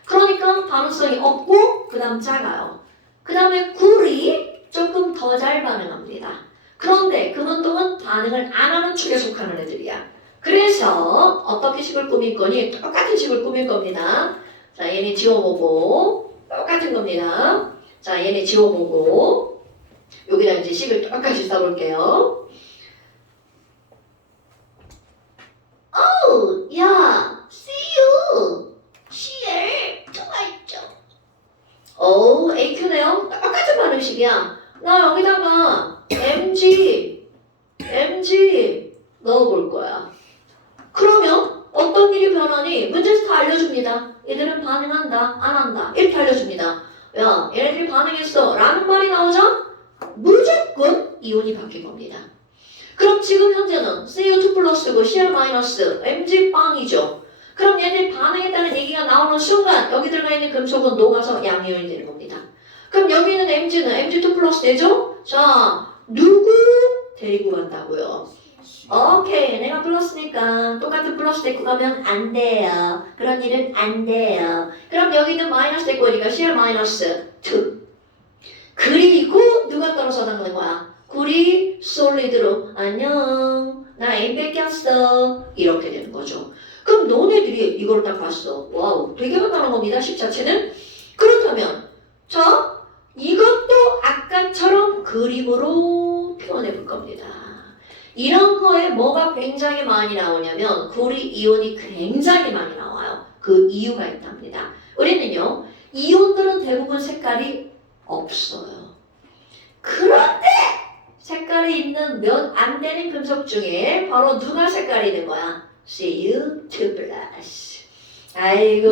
그러니까 반응성이 없고 그 다음 작아요. 그 다음에 굴이 조금 더 잘 반응합니다. 그런데 금운동은 반응을 안 하는 축에 속하는 애들이야. 그래서 어떻게 식을 꾸밀 거니? 똑같은 식을 꾸밀 겁니다. 자, 얘네 지워보고 똑같은 겁니다. 자, 얘네 지워보고 여기다 이제 식을 똑같이 써볼게요. 야, CU, CL, 들어가 있죠. AQ네요. 똑같은 반응식이야. 나 여기다가 MG 넣어볼 거야. 그러면 어떤 일이 변하니? 문제에서 다 알려줍니다. 얘들은 반응한다, 안 한다. 이렇게 알려줍니다. 야, 얘네들이 반응했어 라는 말이 나오자 무조건 이온이 바뀐 겁니다. 그럼 지금 현재는 CO2 플러스고 CR 마이너스, MG 빵이죠. 그럼 얘들이 반응했다는 얘기가 나오는 순간 여기 들어가 있는 금속은 녹아서 양이온이 되는 겁니다. 그럼 여기 있는 MG는 MG2 플러스 되죠? 자, 누구 데리고 간다고요? 오케이, 내가 플러스니까 똑같은 플러스 데리고 가면 안 돼요. 그런 일은 안 돼요. 그럼 여기는 마이너스 데리고 오니까 CR 마이너스 2. 그리고 누가 떨어져 나가는 거야? 굴이 솔리드로 안녕, 나 M 뺏겼어. 이렇게 되는 거죠. 그럼 너네들이 이걸 딱 봤어. 와우, 되게 간단한 겁니다. 식 자체는. 그렇다면 자, 이것도 아까처럼 그림으로 표현해 볼 겁니다. 이런 거에 뭐가 굉장히 많이 나오냐면 구리 이온이 굉장히 많이 나와요. 그 이유가 있답니다. 우리는요, 이온들은 대부분 색깔이 없어요. 그런데 색깔이 있는 몇 안 되는 금속 중에 바로 누가 색깔이 있는 거야? Cu2+. 아이고,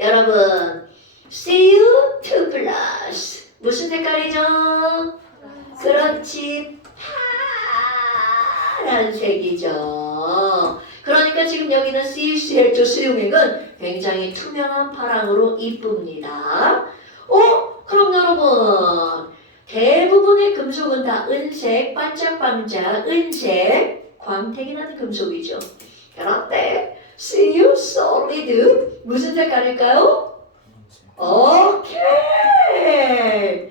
여러분, Cu2+. 무슨 색깔이죠? 그렇지, 파란색이죠. 그러니까 지금 여기는 CuCl2 수용액은 굉장히 투명한 파랑으로 이쁩니다. 그럼 여러분, 대부분의 금속은 다 은색, 반짝반짝, 은색, 광택이 나는 금속이죠. 그런데 Cu solid 무슨 색깔일까요? 오케이.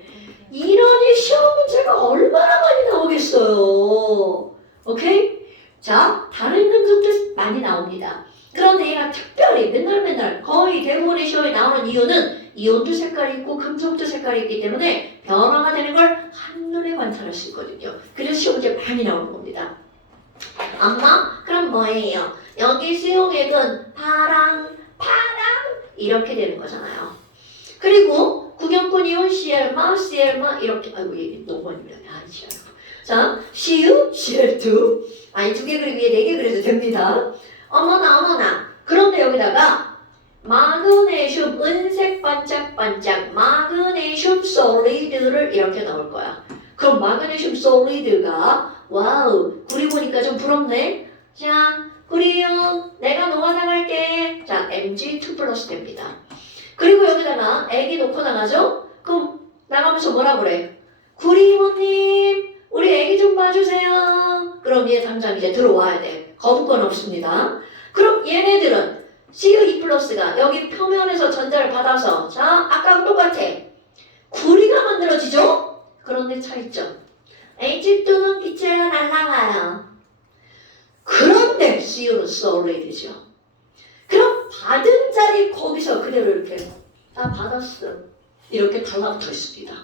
이러니 시험 문제가 얼마나 많이 나오겠어요. 오케이? 자, 다른 금속도 많이 나옵니다. 그런데 얘가 특별히 맨날 거의 대부분의 시험에 나오는 이유는 이온도 색깔이 있고 금속도 색깔이 있기 때문에 변화가 되는 걸 한눈에 관찰할 수 있거든요. 그래서 시험 문제 많이 나오는 겁니다. 엄마, 그럼 뭐예요? 여기 수용액은 파랑 이렇게 되는 거잖아요. 그리고 구경꾼 이온 CL마 이렇게, 아이고 얘 너무 많이 그려요. 자, CU, CL2 아니 2개 그리기 위해 4개 그려도 됩니다. 어머나. 그런데 여기다가 마그네슘 은색 반짝반짝 마그네슘 솔리드를 이렇게 넣을 거야. 그럼 마그네슘 솔리드가 와우, 구리 보니까 좀 부럽네. 자, 구리요, 내가 노가당할게. 자, Mg2 플러스 됩니다. 그리고 여기다가 애기 놓고 나가죠? 그럼 나가면서 뭐라 그래? 구리 이모님, 우리 애기 좀 봐주세요. 그럼 얘 당장 이제 들어와야 돼. 거부권 없습니다. 그럼 얘네들은 CU2 플러스가 여기 표면에서 전자를 받아서 자 아까랑 똑같아. 구리가 만들어지죠? 그런데 차이점. H2는 기체가 날아가요. 그런데 CU는 solid죠. 그럼 받은 자리 거기서 그대로 이렇게 다 받았어. 이렇게 달라붙어 있습니다.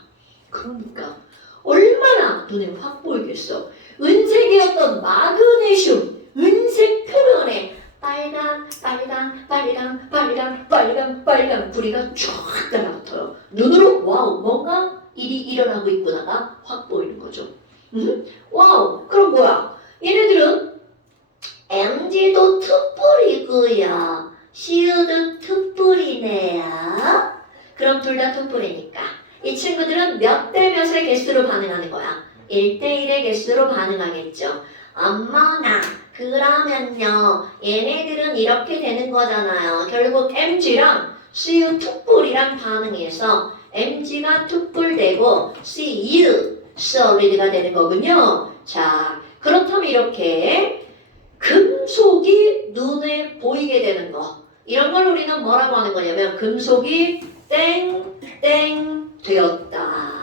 그러니까 얼마나 눈에 확 보이겠어. 은색이었던 마그네슘 은색 표면에 빨간 구리가 쫙 달라붙어요. 눈으로 와우 뭔가 일이 일어나고 있구나가 확 보이는 거죠. 와우 그럼 뭐야? 얘네들은 MG도 투뿔이고요. CU도 투뿔이네요. 그럼 둘 다 투뿔이니까 이 친구들은 몇 대 몇의 개수로 반응하는 거야? 1대1의 개수로 반응하겠죠. 어머나 그러면요 얘네들은 이렇게 되는 거잖아요. 결국 MG랑 CU 투뿔이랑 반응해서 MG가 투뿔되고 CU solid가 되는 거군요. 자 그렇다면 이렇게 금속이 눈에 보이게 되는 거 이런 걸 우리는 뭐라고 하는 거냐면 금속이 땡땡 되었다.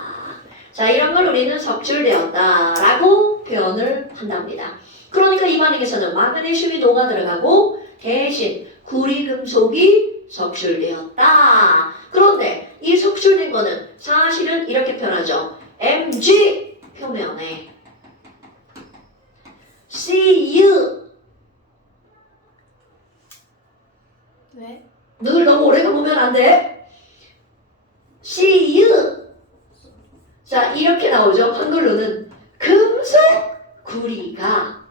자 이런 걸 우리는 석출되었다 라고 표현을 한답니다. 그러니까 이 반응에서는 마그네슘이 녹아 들어가고 대신 구리금속이 석출되었다. 그런데 이 석출된 거는 사실은 이렇게 표현하죠. MG 표면에 CU 네. 늘 너무 오래 보면 안 돼. CU 자 이렇게 나오죠. 한글로는 금속 구리가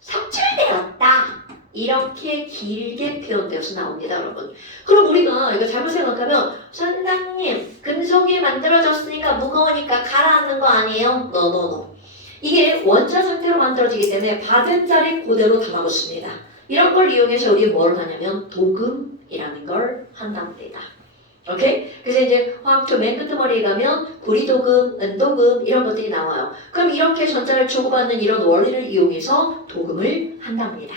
석출되었다. 이렇게 길게 표현되어서 나옵니다, 여러분. 그럼 우리가 이거 잘못 생각하면 선생님 금속이 만들어졌으니까 무거우니까 가라앉는 거 아니에요? 노노노. 이게 원자 상태로 만들어지기 때문에 받은 자리 그대로 담아붙습니다. 이런 걸 이용해서 우리 뭘 하냐면 도금이라는 걸 한답니다. 오케이? 그래서 이제 화학조 맨 끝머리에 가면 구리도금, 은도금 이런 것들이 나와요. 그럼 이렇게 전자를 주고받는 이런 원리를 이용해서 도금을 한답니다.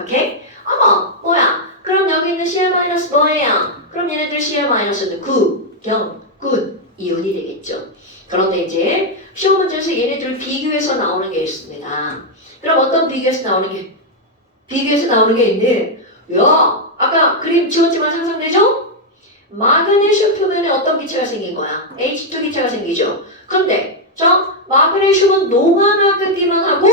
오케이? 어머 뭐야? 그럼 여기 있는 Cl- 뭐예요? 그럼 얘네들 Cl-는 구, 경, 군 이온이 되겠죠. 그런데 이제 시험 문제에서 얘네들을 비교해서 나오는 게 있습니다. 그럼 어떤 비교해서 나오는 게 있는데 야 아까 그림 지웠지만 상상되죠? 마그네슘 표면에 어떤 기체가 생긴 거야? H2 기체가 생기죠. 그런데 자 마그네슘은 녹아나가기만 하고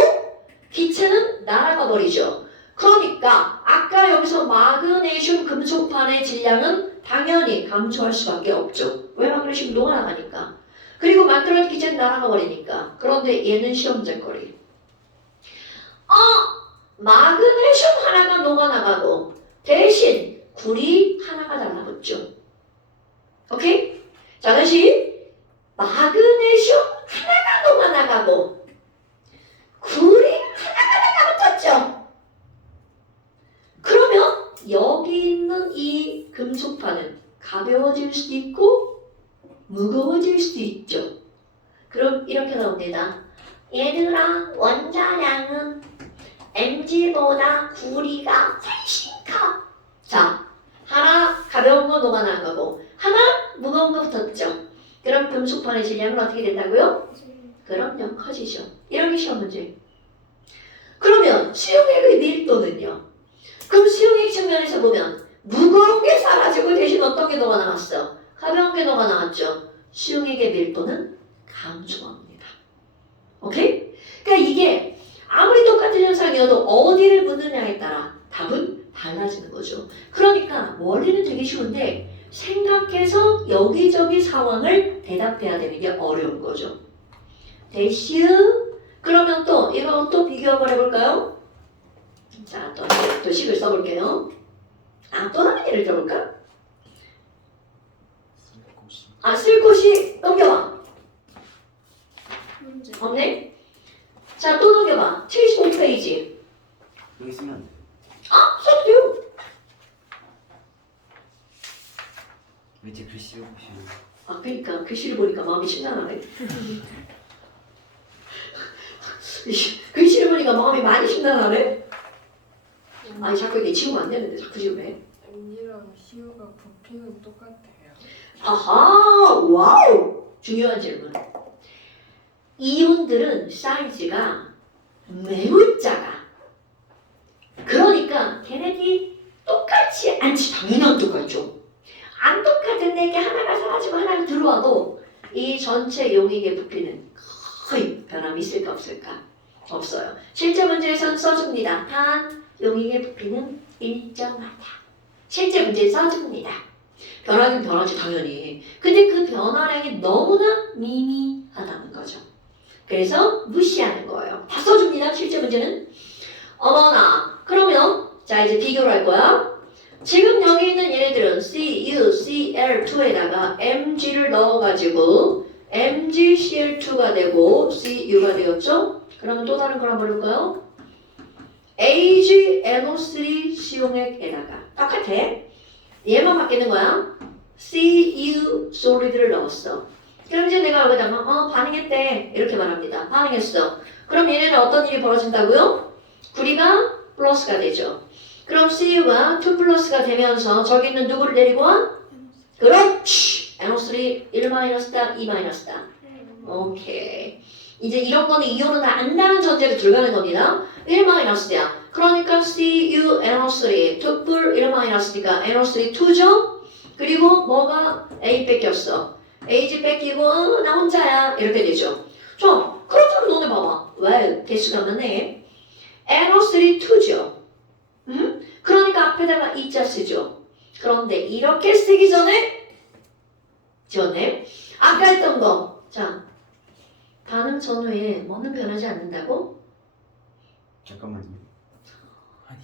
기체는 날아가 버리죠. 그러니까 아까 여기서 마그네슘 금속판의 질량은 당연히 감소할 수밖에 없죠. 왜? 마그네슘 녹아나가니까. 그리고 만들어진 기체는 날아가 버리니까. 그런데 얘는 시험장거리. 마그네슘 하나가 녹아나가고 대신 구리 하나가 달라붙죠. 오케이? 자 다시 마그네슘 하나가 녹아나가고 구리 하나가 달라붙었죠. 그러면 여기 있는 이 금속판은 가벼워질 수도 있고 무거워질 수도 있죠. 그럼 이렇게 나옵니다. 얘들아 원자량은 MG보다 구리가 훨씬 커. 자 하나 가벼운 거 녹아나가고 하나 무거운 거 붙었죠. 그럼 금속판의 질량은 어떻게 된다고요? 그럼요 커지죠. 이런 게 시험 문제. 그러면 수용액의 밀도는요? 그럼 수용액 측면에서 보면 무거운 게 사라지고 대신 어떤 게 녹아나갔어? 가벼운 게 녹아나갔죠. 수용액의 밀도는 감소합니다. 오케이? 그러니까 이게 아무리 똑같은 현상이어도 어디를 묻느냐에 따라 답은 달라지는 거죠. 그러니까 원리는 되게 쉬운데 생각해서 여기저기 상황을 대답해야 되는 게 어려운 거죠. 대시우 그러면 또 이거 또 비교 한번 해볼까요? 자, 또 식을 써볼게요. 또 다른 예를 들어볼까? 쓸 곳이 넘겨봐. 문제. 없네? 자, 또 넘겨봐. 75페이지. 여기 쓰면 안 돼. 써도 돼요. 왜 제 글씨를 보시는 그러니까 글씨를 보니까 마음이 심란하네. 글씨를 보니까 마음이 많이 심란하네. 아니 자꾸 이게 지우면 안 되는데 자꾸 지우네. MG랑 CU가 부피는 똑같아요. 아하, 와우! 중요한 질문. 이온들은 사이즈가 매우 작아. 그러니까 걔네들이 똑같지 않지. 당연히 안 똑같죠. 안 똑같은 네 개 하나가 사라지고 하나가 들어와도 이 전체 용익의 부피는 거의 변함이 있을까 없을까? 없어요. 실제 문제에서는 써줍니다. 단 용익의 부피는 일정하다. 실제 문제에 써줍니다. 변하긴 변하지 당연히. 근데 그 변화량이 너무나 미미하다는 거죠. 그래서 무시하는 거예요. 다 써줍니다. 실제 문제는. 어머나. 그러면 자 이제 비교를 할 거야. 지금 여기 있는 얘네들은 CuCl2에다가 Mg를 넣어가지고 MgCl2가 되고 Cu가 되었죠? 그러면 또 다른 걸 한번 해볼까요? AgNO3 수용액에다가 똑같아. 얘만 바뀌는 거야. Cu 솔리드를 넣었어. 그럼 이제 내가 여기다가 반응했대 이렇게 말합니다. 반응했어. 그럼 얘네는 어떤 일이 벌어진다고요? 구리가 플러스가 되죠. 그럼 Cu가 2 플러스가 되면서 저기 있는 누구를 데리고 와? 그렇지. NO3 1 마이너스다 2 마이너스다. 오케이. 이제 이런 거는 이온은 다 안다는 전제로 들어가는 겁니다. 1 마이너스야. 그러니까 CuNO3 2뿔 1 마이너스니까 NO3 2죠? 그리고 뭐가 A 뺏겼어. Ag 뺏기고 나 혼자야 이렇게 되죠. 자, 그렇다면 너네 봐봐. 왜 개수가 많네. NO3 2죠. 그러니까 앞에다가 2자 쓰죠. 그런데 이렇게 쓰기 전에 아까 했던 거. 자, 반응 전후에 뭐는 변하지 않는다고? 잠깐만요. 아니.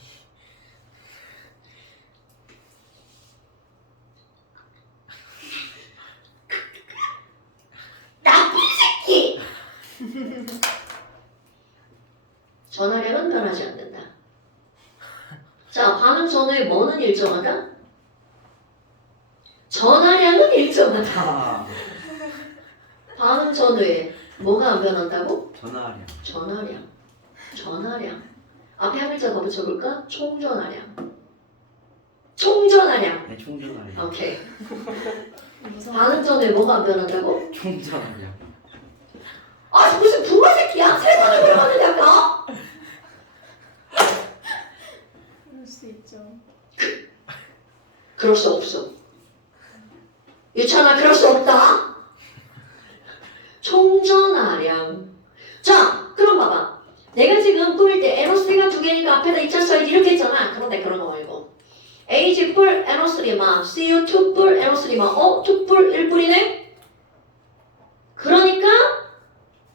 나쁜 새끼! 전화량은 변하지 않는다. 자, 반응 전후에 뭐는 일정하다? 전화량은 일정하다. 아. 반응 전후에 뭐가 안 변한다고? 전화량. 전화량. 앞에 한 글자 더 붙여볼까? 총전화량. 총전화량. 네, 총전화량. 오케이. 반응 전후에 뭐가 안 변한다고? 총전화량. 아 무슨 부모 새끼야? 세 번을 물어봤는데 아까? 그럴 수 있죠. 그럴 수 없어. 유찬아 그럴 수 없다. 총전화량. 자 그럼 봐봐. 내가 지금 꾸밀 때 NO3가 두 개니까 앞에다 2차 써야지 이렇게 했잖아. 그런데 그런 거 말고 Ag 뿔 NO3 막 Cu2 뿔 NO3 막 2뿔 1뿔이네? 그러니까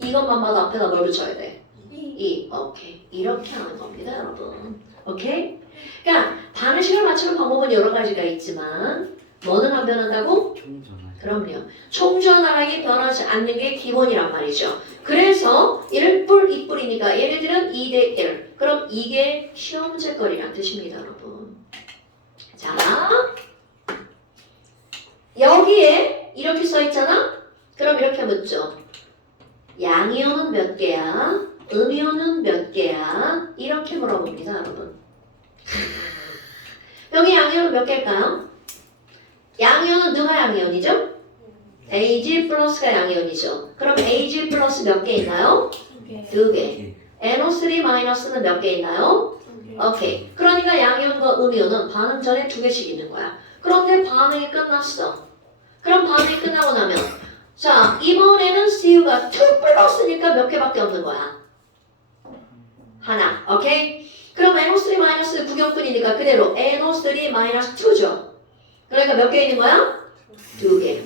이것만 봐도 앞에다 뭘 붙여야 돼? 2. 오케이. 이렇게 하는 겁니다 여러분. 오케이? 그러니까 반응식을 맞추는 방법은 여러 가지가 있지만 뭐는 안 변한다고? 총전화량. 그럼요. 총전화량이 변하지 않는 게 기본이란 말이죠. 그래서 1뿔, 2뿔이니까 얘네들은 2대 1. 그럼 이게 시험 문제거리란 뜻입니다, 여러분. 자, 여기에 이렇게 써 있잖아? 그럼 이렇게 묻죠. 양이온은 몇 개야? 음이온은 몇 개야? 이렇게 물어봅니다, 여러분. 여기 양이온은 몇 개일까요? 양이온은 누가 양이온이죠? Ag 플러스가 양이온이죠. 그럼 Ag 플러스 몇 개 있나요? 2개. NO3 마이너스는 몇 개 있나요? 오케이. 그러니까 양이온과 음이온은 반응 전에 2개씩 있는 거야. 그런데 반응이 끝났어. 그럼 반응이 끝나고 나면 자 이번에는 Cu가 2 플러스니까 몇 개밖에 없는 거야? 하나. 오케이? 그럼 NO3 마이너스 구경뿐이니까 그대로 NO3 마이너스 2죠. 그러니까 몇 개 있는 거야? 2개.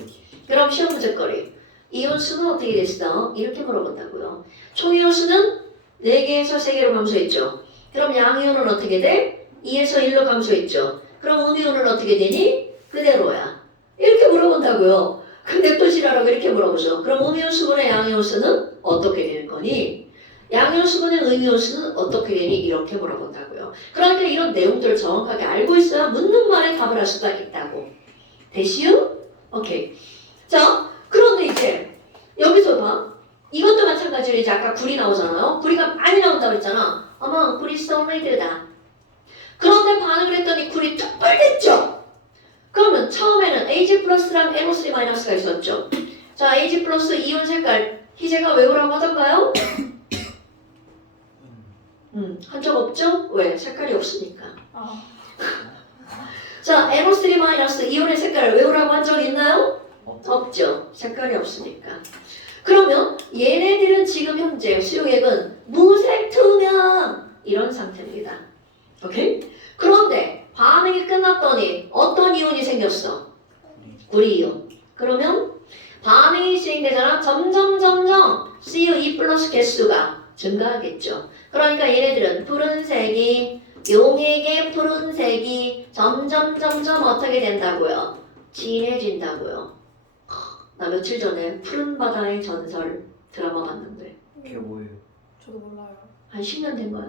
그럼 시험 문제거리. 이온 수는 어떻게 됐어? 이렇게 물어본다고요. 총이온 수는 4개에서 3개로 감소했죠. 그럼 양이온은 어떻게 돼? 2에서 1로 감소했죠. 그럼 음이온은 어떻게 되니? 그대로야. 이렇게 물어본다고요. 근데 또 지랄하고 이렇게 물어보죠. 그럼 음이온 수분의 양이온 수는 어떻게 되는 거니? 양이온 수분의 음이온 수는 어떻게 되니? 이렇게 물어본다고요. 그러니까 이런 내용들을 정확하게 알고 있어야 묻는 말에 답을 할 수가 있다고. 되시요? 오케이. 자, 그런데 이제 여기서 봐. 이것도 마찬가지로 이제 아까 구리 나오잖아요. 구리가 많이 나온다고 했잖아. 어머, 구리 솔리드다. 그런데 반응을 했더니 쿨이 뚝불됐죠? 그러면 처음에는 Ag 플러스랑 NO3 마이너스가 있었죠. 자, Ag 플러스 이온 색깔 희재가 외우라고 하던가요? 한 적 없죠? 왜? 색깔이 없으니까. 아, 자, NO3 마이너스 이온의 색깔을 외우라고 한 적 있나요? 없죠. 색깔이 없으니까. 그러면 얘네들은 지금 현재 수용액은 무색 투명 이런 상태입니다. 오케이? 그런데 반응이 끝났더니 어떤 이온이 생겼어? 구리이온. 그러면 반응이 진행되잖아. 점점 CO2 플러스 개수가 증가하겠죠. 그러니까 얘네들은 푸른색이 용액의 푸른색이 점점 어떻게 된다고요? 진해진다고요. 나 며칠 전에 푸른 바다의 전설 드라마 봤는데 그게 뭐예요? 저도 몰라요. 한 10년 된 거야.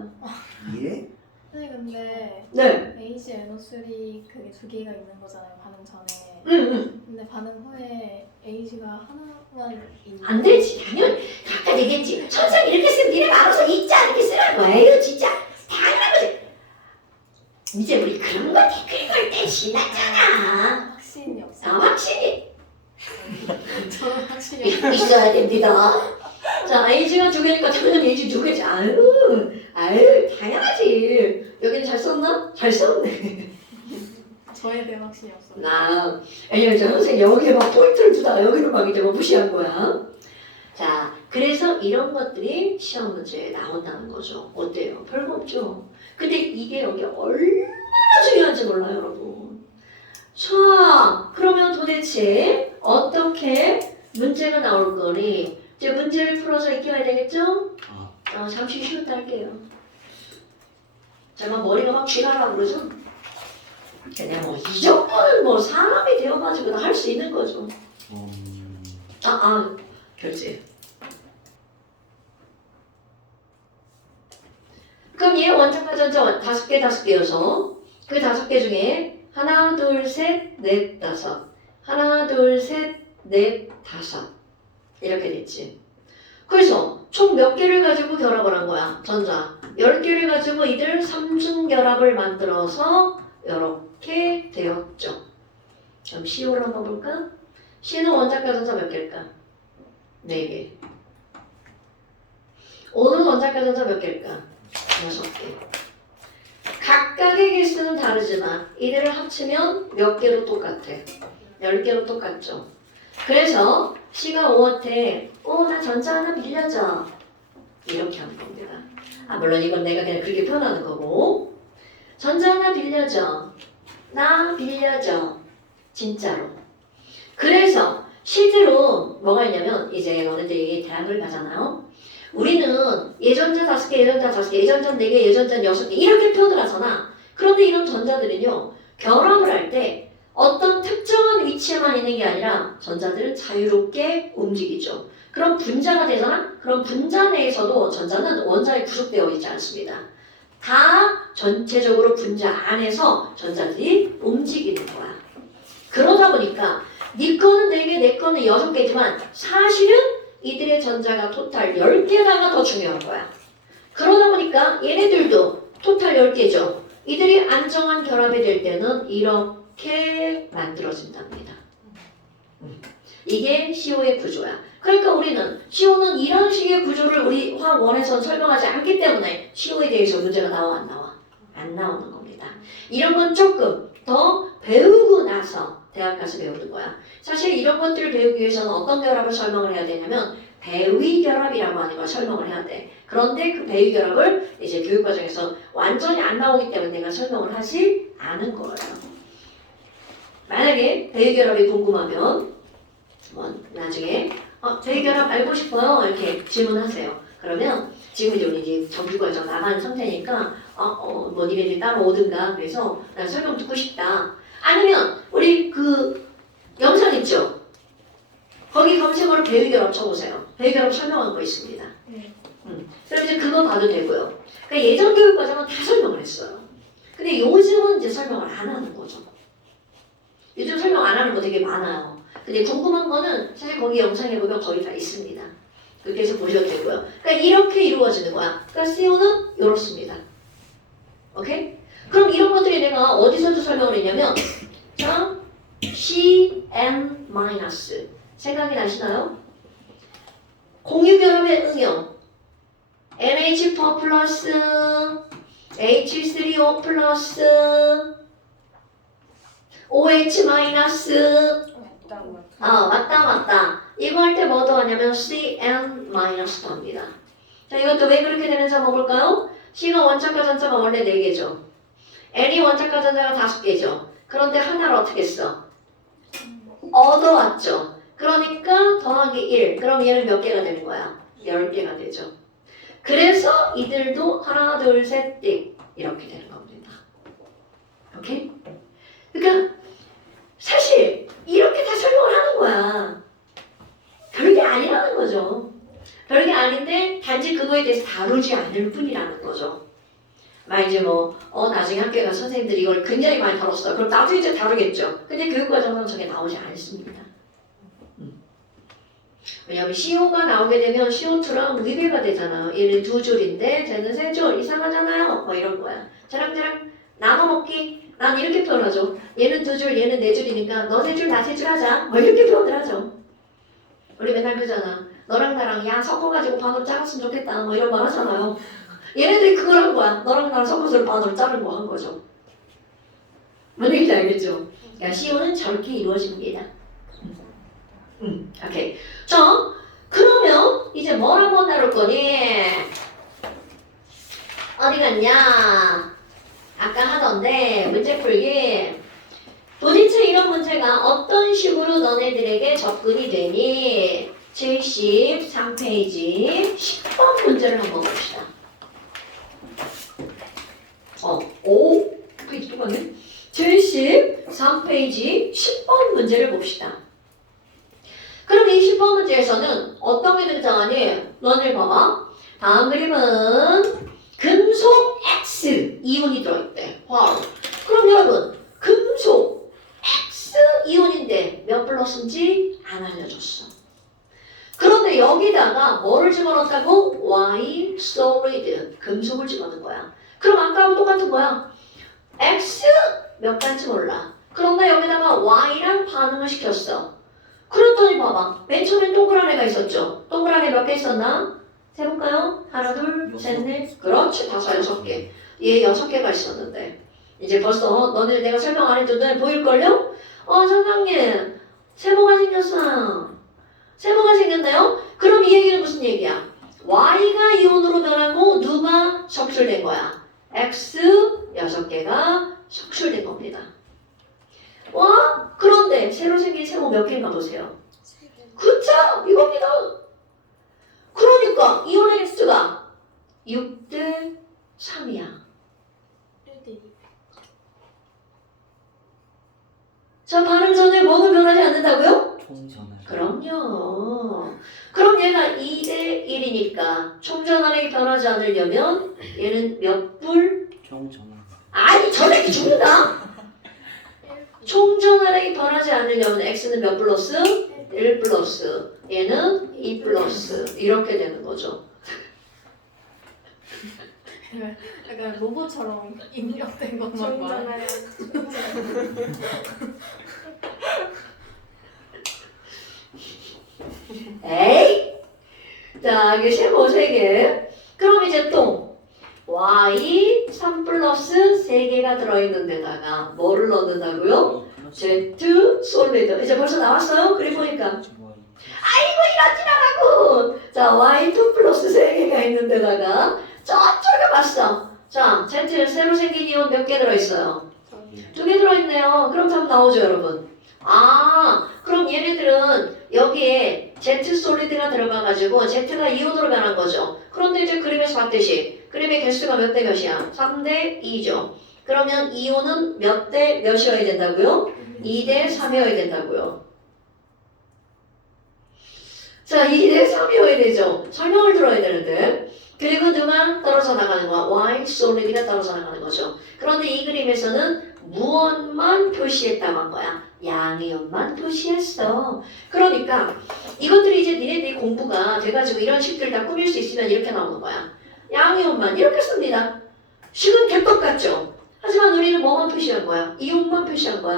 예? 선생님 근데 네. AG, NO3 그게 두 개가 있는 거잖아요. 반응 전에. 응. 근데 반응 후에 AG가 하나만 있는. 안 되지. 당연히 아까 얘기했지. 천상 이렇게 쓰면 니네가 알아서 있자 이렇게 쓰라고. 에휴 진짜 당연한 거지. 이제 우리 그런 거 댓글 걸 때 지났잖아. 확신이 없어요. 확실히 저는 확신이 없어요. 있어야 됩니다. 자, AG가 두 개니까 당연히 AG 두 개지. 아유, 당연하지. 여기는 잘 썼나? 잘 썼네. 저에 대한 확신이 없어요. 왜냐면 저 선생님 여기에 막 포인트를 두다가 여기를 막 이제 막 무시한 거야. 자, 그래서 이런 것들이 시험 문제에 나온다는 거죠. 어때요? 별거 없죠? 근데 이게 여기 얼마나 중요한지 몰라요, 여러분. 자, 그러면 도대체 어떻게 문제가 나올 거니? 이제 문제를 풀어서 익혀야 되겠죠? 잠시 쉬었다 할게요. 제가 머리가 막 쥐가라 그러죠? 그냥 뭐 이 정도는 뭐 사람이 되어가지고 다 할 수 있는 거죠. 결제. 그럼 얘 원자과 전자 5개여서 그 5개 중에 하나, 둘, 셋, 넷, 다섯. 하나, 둘, 셋, 넷, 다섯. 이렇게 됐지. 그래서 총 몇 개를 가지고 결합을 한 거야? 전자. 10개를 가지고 이들 3중 결합을 만들어서 이렇게 되었죠. 그럼 CO를 한번 볼까? C는 원자과 전자 몇 개일까? 4개. O는 원자과 전자 몇 개일까? 6개. 각각의 개수는 다르지만 이들을 합치면 몇 개로 똑같아? 10개로 똑같죠. 그래서 C가 O한테 나 전자 하나 빌려줘. 이렇게 하는 겁니다. 물론 이건 내가 그냥 그렇게 표현하는 거고 전자 하나 빌려줘. 나 빌려줘. 진짜로. 그래서 실제로 뭐가 있냐면 이제 너네들이 대학을 가잖아요. 우리는 예전자 5개, 예전자 5개, 예전자 4개, 예전자 6개 이렇게 표현을 하잖아. 그런데 이런 전자들은요. 결합을 할 때 어떤 특정한 위치에만 있는 게 아니라 전자들은 자유롭게 움직이죠. 그럼 분자가 되잖아? 그럼 분자 내에서도 전자는 원자에 구속되어 있지 않습니다. 다 전체적으로 분자 안에서 전자들이 움직이는 거야. 그러다 보니까 네 거는 4개, 내 거는 6개지만 사실은 이들의 전자가 토탈 10개다가 더 중요한 거야. 그러다 보니까 얘네들도 토탈 10개죠. 이들이 안정한 결합이 될 때는 이렇게 만들어진답니다. 이게 CO의 구조야. 그러니까 우리는 CO는 이런 식의 구조를 우리 화학원에서는 설명하지 않기 때문에 CO에 대해서 문제가 나와 안 나와? 안 나오는 겁니다. 이런 건 조금 더 배우고 나서 대학 가서 배우는 거야. 사실 이런 것들을 배우기 위해서는 어떤 결합을 설명을 해야 되냐면 배위 결합이라고 하는 걸 설명을 해야 돼. 그런데 그 배위 결합을 이제 교육 과정에서 완전히 안 나오기 때문에 내가 설명을 하지 않은 거예요. 만약에 배위 결합이 궁금하면 나중에 배위 결합 알고 싶어요 이렇게 질문하세요. 그러면 지금 이제 정규 과정 나가는 상태니까 뭐 니네들 따라오든가 그래서 난 설명 듣고 싶다. 아니면 우리 그 영상 있죠? 거기 검색어로 배위결합 쳐보세요. 배위결합 설명한 거 있습니다. 그럼 이제 그거 봐도 되고요. 그러니까 예전 교육 과정은 다 설명을 했어요. 근데 요즘은 이제 설명을 안 하는 거죠. 요즘 설명 안 하는 거 되게 많아요. 근데 궁금한 거는 사실 거기 영상에 보면 거의 다 있습니다. 그렇게 해서 보셔도 되고요. 그러니까 이렇게 이루어지는 거야. 그러니까 CO는 이렇습니다. 오케이? 그럼 이런 것들이 내가 어디서도 설명을 했냐면 자, CN 마이너스 생각이 나시나요? 공유결합의 응용 NH4 플러스 H3O 플러스 OH 마이너스 맞다. 이거 할 때 뭐 더하냐면 CN 마이너스 더합니다. 자, 이것도 왜 그렇게 되는지 한번 볼까요? C가 원자과 전자가 원래 4개죠. N이 원자과 전자가 5개죠. 그런데 하나를 어떻게 써? 얻어왔죠. 그러니까 더하기 1. 그럼 얘는 몇 개가 되는 거야? 10개가 되죠. 그래서 이들도 하나, 둘, 셋, 띡 이렇게 되는 겁니다. 오케이? 그러니까 사실 이렇게 다 설명을 하는 거야. 별게 아니라는 거죠. 별게 아닌데 단지 그거에 대해서 다루지 않을 뿐이라는 거죠. 이제 나중에 학교에 가서 선생님들이 이걸 굉장히 많이 다뤘어요. 그럼 나도 이제 다루겠죠. 근데 교육과정은 저게 나오지 않습니다. 왜냐하면 CO가 나오게 되면 CO2랑 위배가 되잖아요. 얘는 2줄인데 쟤는 3줄 이상하잖아요. 이런 거야. 쟤랑 나눠먹기. 난 이렇게 표현하죠. 얘는 2줄, 얘는 4줄이니까 너 3줄, 나 3줄 하자. 이렇게 표현을 하죠. 우리 맨날 그러잖아. 너랑 나랑 야 섞어가지고 반으로 짜갔으면 좋겠다. 이런 말 하잖아요. 얘네들이 그걸 한 거야. 너랑 나랑 섞어서 반으로 자른 거 한 거죠. 뭔 얘기인지 알겠죠? 그러니까 CO는 저렇게 이루어집니다. 오케이. 자, 그러면 이제 뭘 한번 다룰 거니? 어디 갔냐? 아까 하던데 문제 풀기. 도대체 이런 문제가 어떤 식으로 너네들에게 접근이 되니? 73페이지 10번 문제를 한번 봅시다. 5페이지 똑같네. 73페이지 10번 문제를 봅시다. 그럼 이 10번 문제에서는 어떤 게 등장하니? 너네 봐봐. 다음 그림은 금속 X 이온이 들어있대. 와우. 그럼 여러분 금속 X 이온인데 몇 플러스인지 안 알려줬어. 그런데 여기다가 뭐를 집어넣었다고? Y solid 금속을 집어넣은 거야. 그럼 아까하고 똑같은 거야. X 몇 가지 몰라. 그런데 여기다가 Y랑 반응을 시켰어. 그랬더니 봐봐. 맨 처음엔 동그란 애가 있었죠. 동그란 애 몇 개 있었나? 세볼까요? 하나, 둘, 셋, 넷. 그렇지. 5, 6개. 얘 6개가 있었는데. 이제 벌써 너네 내가 설명 안 해도 눈에 보일걸요? 선생님. 세모가 생겼어. 세모가 생겼나요? 그럼 이 얘기는 무슨 얘기야? Y가 이온으로 변하고 누가 석출된 거야? X 6개가 석출된 겁니다. 와? 그런데 새로 생긴 세모 몇 개인가 보세요. 그쵸? 이겁니다. 그러니까 이온의 개수가 6대 3이야. 1대2. 자, 반응 전에 뭐는 변하지 않는다고요? 총전을. 그럼요. 그럼 얘가 2대 1이니까 총전환액이 변하지 않으려면 얘는 몇 불? 총전을. 아니, 전액이 죽는다. 총전환액이 변하지 않으려면 x는 몇 플러스? 1 플러스. 얘는 2 플러스. 이렇게 되는 거죠. 약간 로봇처럼 입력된 것만 말해. 에이! 자, 이게 세모 3개. 그럼 이제 또 y 3 플러스 3개가 들어있는 데다가 뭐를 넣는다고요? Z 솔리드. 이제 벌써 나왔어요? 그림 보니까. 이러지라고. 자, y2 플러스 3개가 있는 데다가 저쪽에 봤어. 자, Z 새로 생긴 이온 몇 개 들어있어요? 2개 들어있네요. 그럼 답 나오죠, 여러분? 그럼 얘네들은 여기에 Z 솔리드가 들어가가지고 Z가 이온으로 변한 거죠. 그런데 이제 그림에서 봤듯이 그림의 개수가 몇 대 몇이야? 3대 2죠. 그러면 이온은 몇 대 몇이어야 된다고요? 2대 3이어야 된다고요. 자, 2대 3이어야 되죠. 설명을 들어야 되는데. 그리고 누가 떨어져 나가는 거야? Y solid가 떨어져 나가는 거죠. 그런데 이 그림에서는 무언만 표시했다고 한 거야. 양이온만 표시했어. 그러니까 이것들이 이제 니네들이 공부가 돼가지고 이런 식들 다 꾸밀 수 있으면 이렇게 나오는 거야. 양이온만 이렇게 씁니다. 식은 개떡 같죠? 하지만 우리는 뭐만 표시한 거야? 이온만 표시한 거야.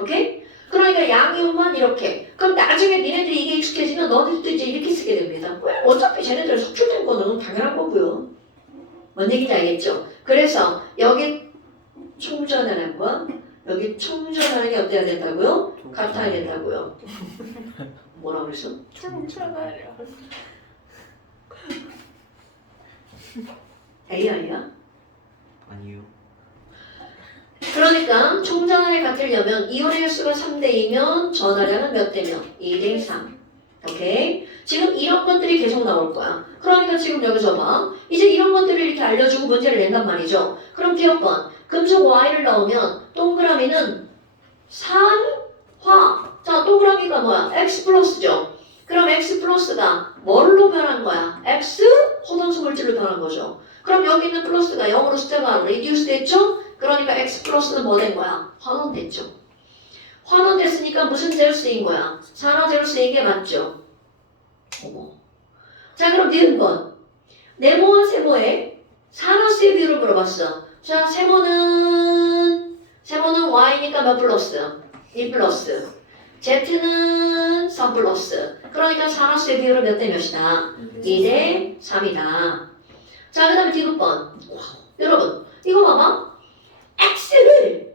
오케이? 그러니까 양이온만 이렇게. 그럼 나중에 니네들이 이게 익숙해지면 너희들도 이제 이렇게 쓰게 됩니다. 왜? 어차피 쟤네들 석출된 거는 당연한 거고요. 뭔 얘기인지 알겠죠? 그래서 여기 충전하는 거, 여기 충전하는 게 어때야 된다고요? 같아야 된다고요. 뭐라 그랬어? 충전하려. AI야? 아니요. 그러니까 총전하에 같으려면 이온의 횟수가 3대이면 전하량은 몇 대면? 2대 3. 오케이? 지금 이런 것들이 계속 나올 거야. 그러니까 지금 여기서 봐. 이제 이런 것들을 이렇게 알려주고 문제를 낸단 말이죠. 그럼 기억번. 금속 Y를 넣으면 동그라미는 산화. 자, 동그라미가 뭐야? X 플러스죠. 그럼 X 플러스가 뭘로 변한 거야? X 호돈수 물질로 변한 거죠. 그럼 여기 있는 플러스가 0으로 숫자가 리듀스 됐죠? 그러니까 X 플러스는 뭐 된 거야? 환원됐죠. 환원됐으니까 무슨 재로 쓰인 거야? 산화제로 쓰인 게 맞죠? 어머. 자, 그럼 니은번. 네모와 세모의 산화수의 비율을 물어봤어. 자, 세모는 Y니까 몇 플러스? 1 플러스. Z는 3 플러스. 그러니까 산화수의 비율은 몇 대 몇이다? 2대 3이다. 자, 그 다음에 디귿번. 여러분, 이거 봐봐. X를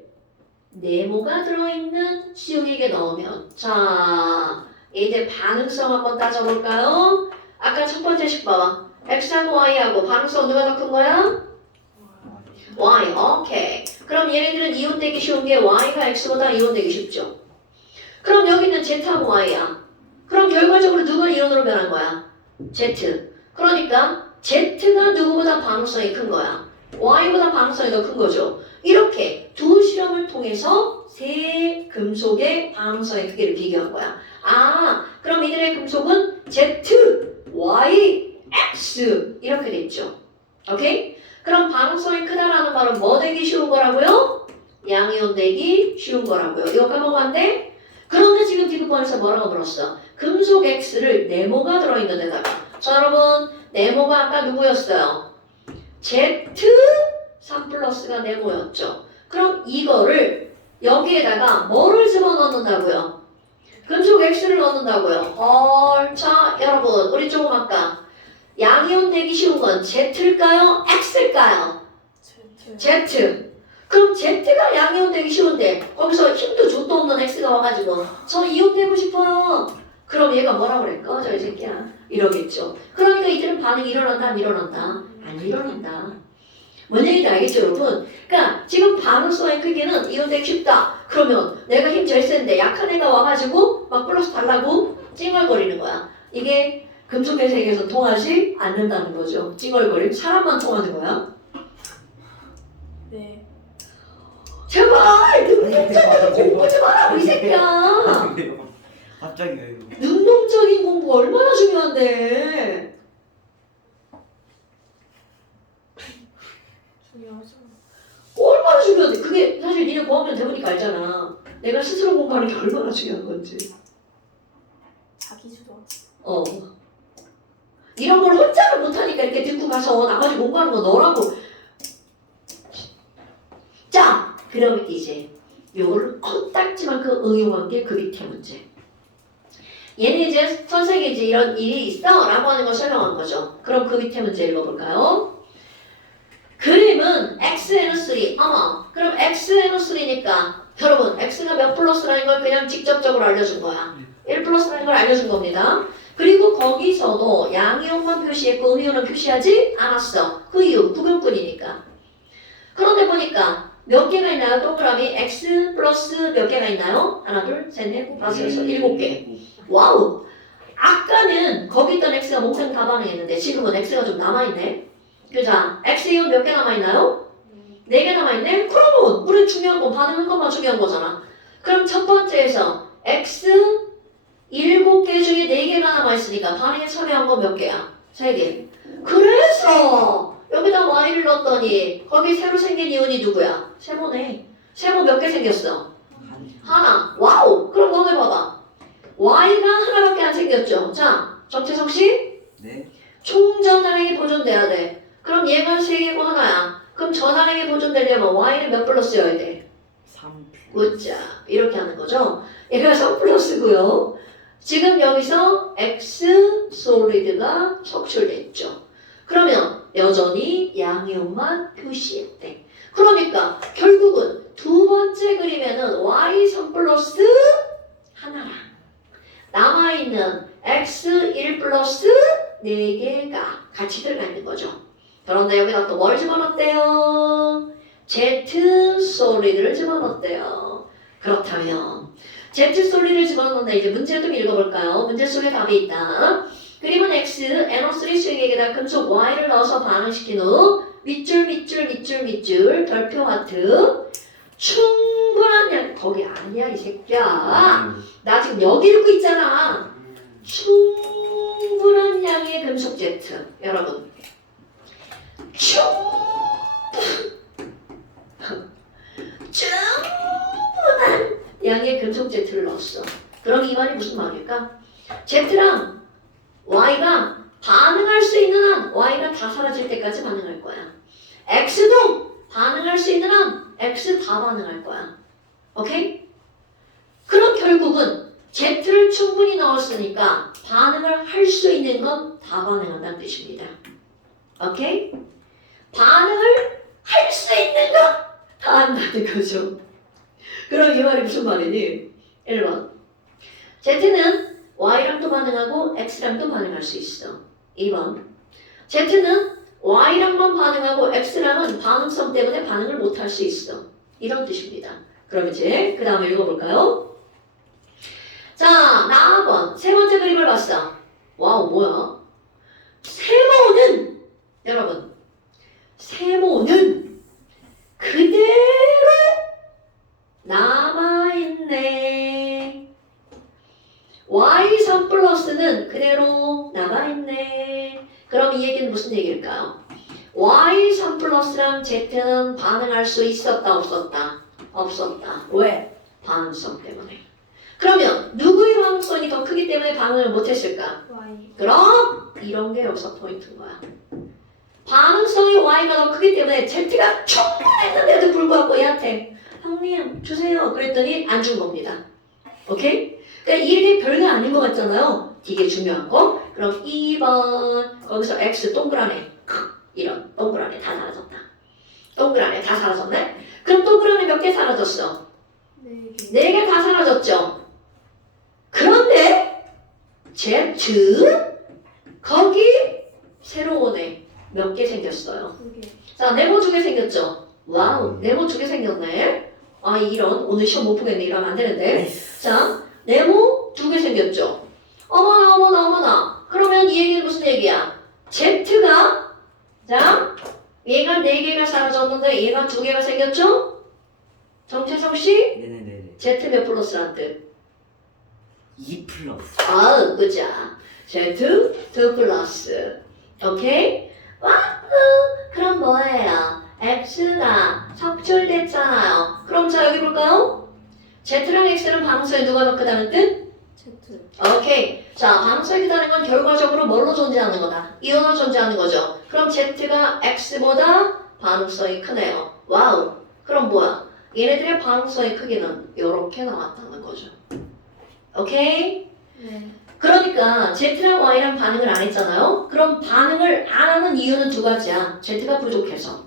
네모가 들어있는 수용액에 넣으면, 자, 이제 반응성 한번 따져볼까요? 아까 첫 번째 식 봐봐. X하고 Y하고 반응성 누가 더 큰 거야? Y. 오케이. 그럼 얘네들은 이온되기 쉬운 게 Y가 X보다 이온되기 쉽죠. 그럼 여기는 Z하고 Y야. 그럼 결과적으로 누가 이온으로 변한 거야? Z. 그러니까 Z가 누구보다 반응성이 큰 거야. Y보다 반응성이 더 큰 거죠. 이렇게 두 실험을 통해서 세 금속의 반응성의 크기를 비교한 거야. 아, 그럼 이들의 금속은 Z, Y, X 이렇게 됐죠. 오케이? 그럼 반응성이 크다라는 말은 뭐 되기 쉬운 거라고요? 양이온 되기 쉬운 거라고요. 이거 까먹으면 안 돼? 그런데 지금 디귿번에서 뭐라고 물었어? 금속 X를 네모가 들어있는 데다가. 자, 여러분, 네모가 아까 누구였어요? Z 3 플러스가 네모였죠. 그럼 이거를 여기에다가 뭐를 집어넣는다고요? 금속 X를 넣는다고요. 자, 여러분, 우리 조금 아까 양이온 되기 쉬운 건 Z일까요? X일까요? Z. 그럼 Z가 양이온 되기 쉬운데 거기서 힘도 족도 없는 X가 와가지고 저 이온 되고 싶어요. 그럼 얘가 뭐라 그래? 꺼져 이 새끼야. 이러겠죠. 그러니까 이들은 반응이 일어난다 안 일어난다? 안 일어난다. 뭔 얘기인지 알겠죠 여러분? 그러니까 지금 반응성의 크기는 이온 되기 쉽다. 그러면 내가 힘 제일 센데 약한 애가 와가지고 막 플러스 달라고 찡얼거리는 거야. 이게 금속의 세계에서 통하지 않는다는 거죠. 찡얼거림. 사람만 통하는 거야. 네. 제발 능동적인 공부 좀 하라고 이 새끼야. 갑자기 왜 이거? 능동적인 공부 얼마나 중요한데. 중요하죠. 얼마나 중요한데. 그게 사실 니네 고학년 돼보니까 알잖아. 내가 스스로 공부하는 게 얼마나 중요한 건지. 자기 주도. 이런 걸 혼자는 못하니까 이렇게 듣고 가서 나머지 공부하는 거 너라고. 자, 그럼 이제 요거를 컸딱지만큼 응용한 게 그 밑에 문제. 얘는 이제 선생님이 이제 이런 일이 있어 라고 하는 걸 설명한 거죠. 그럼 그 밑에 문제 읽어볼까요? 그림은 XNO3. 그럼 XNO3니까 여러분 X가 몇 플러스라는 걸 그냥 직접적으로 알려준 거야. 1 플러스라는 걸 알려준 겁니다. 그리고 거기서도 양이온만 표시했고 음이온은 표시하지 않았어. 그 이유 구금꾼이니까. 그런데 보니까 몇 개가 있나요? 동그라미 X 플러스 몇 개가 있나요? 하나 둘 셋 넷 다섯 여섯 7개. 와우! 아까는 거기 있던 X가 몽땅 다 반응했는데 지금은 X가 좀 남아있네. 그죠? X이온 몇 개 남아있나요? 4개 남아있네? 그러면 우리 중요한 건 반응한 것만 중요한 거잖아. 그럼 첫 번째에서 X 7개 중에 4개가 남아있으니까 반응에 참여한 건 몇 개야? 3개. 그래서 여기다 Y를 넣었더니 거기 새로 생긴 이온이 누구야? 세모네. 세모 몇 개 생겼어? 하나. 와우! 그럼 너네 봐봐. Y가 하나밖에 안 생겼죠? 자, 정태석 씨? 네. 총전하게 보존돼야 돼. 그럼 얘가 3개고 하나야. 그럼 전항에 보존되려면 y는 몇 플러스여야 돼? 3 굿자 이렇게 하는 거죠. 얘가 3 플러스고요. 지금 여기서 x 솔리드가 속출됐죠. 그러면 여전히 양이온만 표시했대. 그러니까 결국은 두 번째 그림에는 y 3 플러스 하나랑 남아있는 x 1 플러스 4개가 같이 들어가 있는 거죠. 그런데 여기다 또 뭘 집어넣었대요? Z 솔리드를 집어넣었대요. 그렇다면 Z 솔리드를 집어넣는데 이제 문제 좀 읽어볼까요? 문제 속에 답이 있다. 그림은 X, NO3 수액에다 금속 Y를 넣어서 반응시킨 후 밑줄 별표 하트 충분한 양 거기 아니야 이 새끼야. 나 지금 여기 읽고 있잖아. 충분한 양의 금속 Z 여러분 충분한 양의 금속 Z를 넣었어. 그럼 이 말이 무슨 말일까? Z랑 Y가 반응할 수 있는 한 Y가 다 사라질 때까지 반응할 거야. X도 반응할 수 있는 한 X 다 반응할 거야. 오케이? 그럼 결국은 Z를 충분히 넣었으니까 반응을 할 수 있는 건 다 반응한다는 뜻입니다. 오케이? 반응을 할 수 있는 거 다 한다는 거죠. 그럼 이 말이 무슨 말이니? 1번 Z는 Y랑도 반응하고 X랑도 반응할 수 있어. 2번 Z는 Y랑만 반응하고 X랑은 반응성 때문에 반응을 못할 수 있어. 이런 뜻입니다. 그럼 이제 그 다음에 읽어볼까요? 자, 나번 세 번째 그림을 봤어. 와우 뭐야? 세모는 여러분 세모는 그대로 남아있네. Y3 플러스는 그대로 남아있네. 그럼 이 얘기는 무슨 얘기일까요? Y3 플러스랑 Z는 반응할 수 있었다 없었다? 없었다. 왜? 반응성 때문에. 그러면 누구의 반응성이 더 크기 때문에 반응을 못했을까? Y. 그럼 이런 게 여기서 포인트인 거야. 반응성이 Y가 더 크기 때문에 Z가 충분했는데도 불구하고 얘한테 형님 주세요 그랬더니 안 준 겁니다. 오케이? 그러니까 이게 별거 아닌 것 같잖아요. 이게 중요한 거. 그럼 2번 거기서 X 동그라미 이런 동그라미 다 사라졌다. 동그라미 다 사라졌네? 그럼 동그라미 몇 개 사라졌어? 4개. 4개 다 사라졌죠? 그런데 Z 거기 새로운 애 몇 개 생겼어요? 2개. 자, 네모 2개 생겼죠? 와우, 네모 2개 생겼네. 아, 이런 오늘 시험 못 보겠네. 이러면 안 되는데. 자, 네모 2개 생겼죠? 어머나 어머나 어머나. 그러면 이 얘기는 무슨 얘기야? Z가 자, 얘가 4개가 사라졌는데 얘가 2개가 생겼죠? 정채성 씨? 네네네네. Z 몇 플러스란 뜻? 2 플러스. 아우, 그자. Z 2 플러스. 오케이? 와우, 그럼 뭐예요? X가 석출됐잖아요. 그럼 자, 여기 볼까요? Z랑 X는 반응성이 누가 더 크다는 뜻? Z. 오케이. 자, 반응성이 크다는 건 결과적으로 뭘로 존재하는 거다? 이온으로 존재하는 거죠. 그럼 Z가 X보다 반응성이 크네요. 와우. 그럼 뭐야? 얘네들의 반응성의 크기는 이렇게 나왔다는 거죠. 오케이? 네. 그러니까 Z랑 Y랑 반응을 안 했잖아요. 그럼 반응을 안 하는 이유는 두 가지야. Z가 부족해서.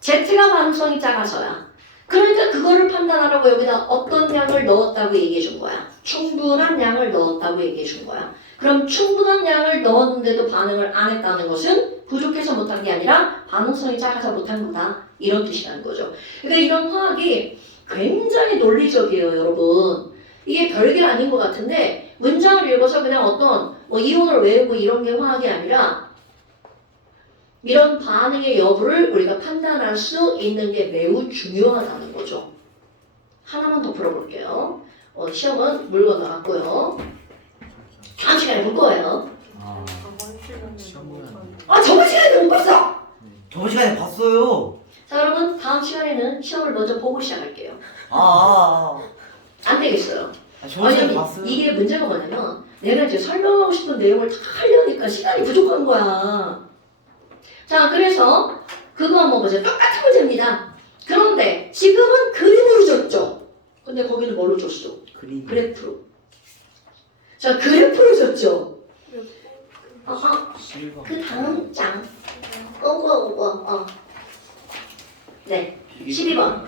Z가 반응성이 작아서야. 그러니까 그거를 판단하라고 여기다 어떤 양을 넣었다고 얘기해 준 거야. 충분한 양을 넣었다고 얘기해 준 거야. 그럼 충분한 양을 넣었는데도 반응을 안 했다는 것은 부족해서 못한 게 아니라 반응성이 작아서 못한 거다. 이런 뜻이라는 거죠. 그러니까 이런 화학이 굉장히 논리적이에요, 여러분. 이게 별게 아닌 것 같은데 문장을 읽어서 그냥 어떤 뭐 이론을 외우고 이런 게 화학이 아니라 이런 반응의 여부를 우리가 판단할 수 있는 게 매우 중요하다는 거죠. 하나만 더 풀어볼게요. 시험은 물 건너갔고요. 다음 시간에 볼 거예요. 아, 저번 시간에 시험 보면 안 돼. 아, 저번 시간에 못 봤어! 저번 시간에 봤어요. 자, 여러분 다음 시간에는 시험을 먼저 보고 시작할게요. 안 되겠어요. 저번 시간에 왜냐면 봤어요. 이게 문제가 뭐냐면 내가 이제 설명하고 싶은 내용을 다 하려니까 시간이 부족한 거야. 자, 그래서 그거 한번 보세요. 똑같은 문제입니다. 그런데 지금은 그림으로 줬죠. 근데 거기는 뭐로 줬어? 그림. 그래프로. 자, 그래프로 줬죠. 몇 실버. 그 다음 장. 네, 12번.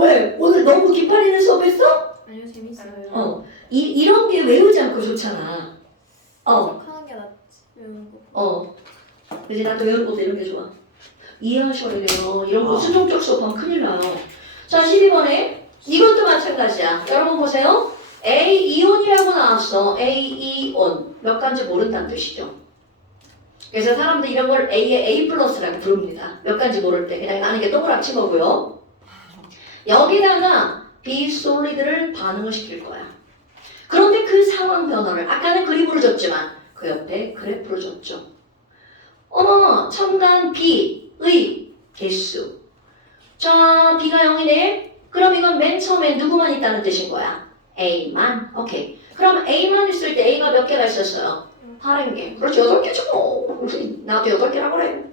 왜? 오늘 너무 기빨리는 수업했어? 아니요 재밌어요. 이런 게 외우지 않고 좋잖아. 하는 게 낫지. 외우는 거. 그지? 나도 외우는 것도 이런 게 좋아. 이해하셔야 돼요. 이런 거 수정적 수업하면 큰일 나요. 자, 12번에 이것도 마찬가지야. 여러분 보세요. A 이온이라고 나왔어. A 이온. 몇 가지 모른다는 뜻이죠. 그래서 사람들 이런 걸 A의 A 플러스라고 부릅니다. 몇 가지 모를 때. 그냥 나는 게 동그랗게 거고요. 여기다가 B 솔리드를 반응을 시킬 거야. 그런데 그 상황 변화를 아까는 그림으로 줬지만 그 옆에 그래프로 줬죠. 첨가한 B의 개수. 자, B가 0이네. 그럼 이건 맨 처음에 누구만 있다는 뜻인 거야? A만. 오케이. 그럼 A만 있을 때 A가 몇 개가 있었어요? 8개. 그렇지, 8개죠 뭐. 나도 8개라고 그래.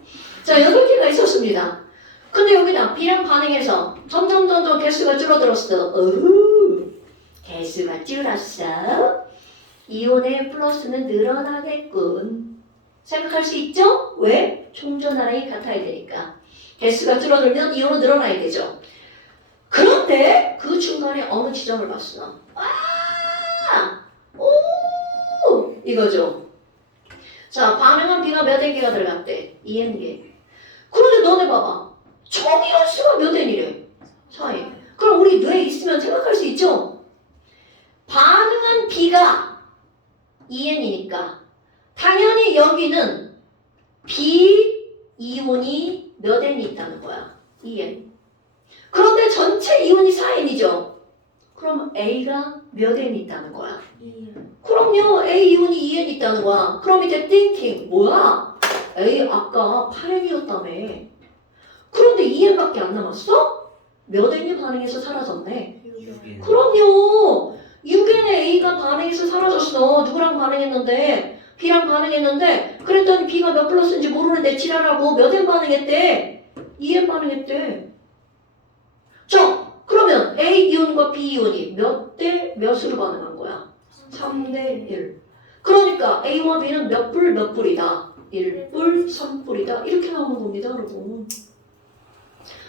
자, 8개가 있었습니다. 근데 여기다 B랑 반응해서 점점 개수가 줄어들었어. 개수가 줄었어. 이온의 플러스는 늘어나겠군. 생각할 수 있죠? 왜? 총전하랑이 같아야 되니까. 개수가 줄어들면 이온은 늘어나야 되죠. 그런데 그 중간에 어느 지점을 봤어. 이거죠. 자, 반응한 B가 몇 N개가 들어갔대? 2N개. 그런데 너네 봐봐. 총 이온 수가 몇 N이래? 4N. 그럼 우리 뇌에 있으면 생각할 수 있죠? 반응한 B가 2N이니까 당연히 여기는 B 이온이 몇 N이 있다는 거야? 2N. 그런데 전체 이온이 4N이죠? 그럼 A가 몇 N이 있다는 거야? 2. 그럼요. A 이온이 2N 있다는 거야. 그럼 이제 thinking. 뭐야? A 아까 8N이었다며. 그런데 2N밖에 안 남았어? 몇 N이 반응해서 사라졌네. 6엔. 그럼요. 6N에 A가 반응해서 사라졌어. 누구랑 반응했는데? B랑 반응했는데 그랬더니 B가 몇 플러스인지 모르는데 지랄하고 몇 N 반응했대? 2N 반응했대. 자, 그러면 A 이온과 B 이온이 몇 대 몇으로 반응한 거야? 3대 1. 그러니까 A와 B는 몇 불이다? 1불, 3불이다. 이렇게 나오는 겁니다, 여러분.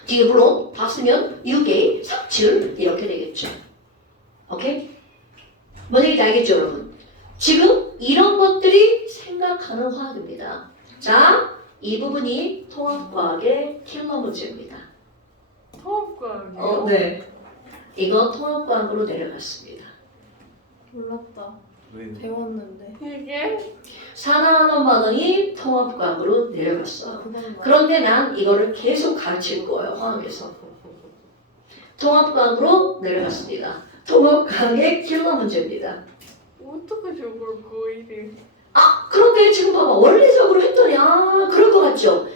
뒤에 물론 다 쓰면 6A, 3출 이렇게 되겠죠. 오케이? 뭔 얘기인지 알겠죠, 여러분? 지금 이런 것들이 생각하는 화학입니다. 자, 이 부분이 통합과학의 킬러 문제입니다. 통합과학이요? 네. 이거 통합과학으로 내려갔습니다. 몰랐다. 왜요? 배웠는데. 이게 산화환원 반응이 통합과학으로 내려갔어. 그건 그런데 난 이거를 계속 가르칠 거예요, 화학에서. 통합과학으로 내려갔습니다. 통합과학의 킬러 문제입니다. 어떻게 저걸 거의를 그런데 지금 봐봐. 원리적으로 했더니 그럴 것 같죠?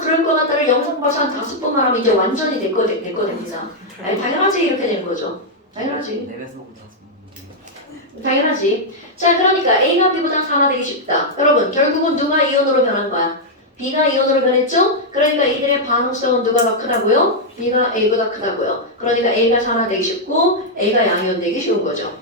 그럴 것 같다를 영상 봐서 한 5번만 하면 이제 완전히 내 거 됩니다. 당연하지 이렇게 되는 거죠. 당연하지. 내배속으로 당연하지. 자, 그러니까 A가 B보다 산화되기 쉽다. 여러분, 결국은 누가 이온으로 변한 거야? B가 이온으로 변했죠? 그러니까 이들의 반응성은 누가 더 크다고요? B가 A보다 크다고요. 그러니까 A가 산화되기 쉽고 A가 양이온되기 쉬운 거죠.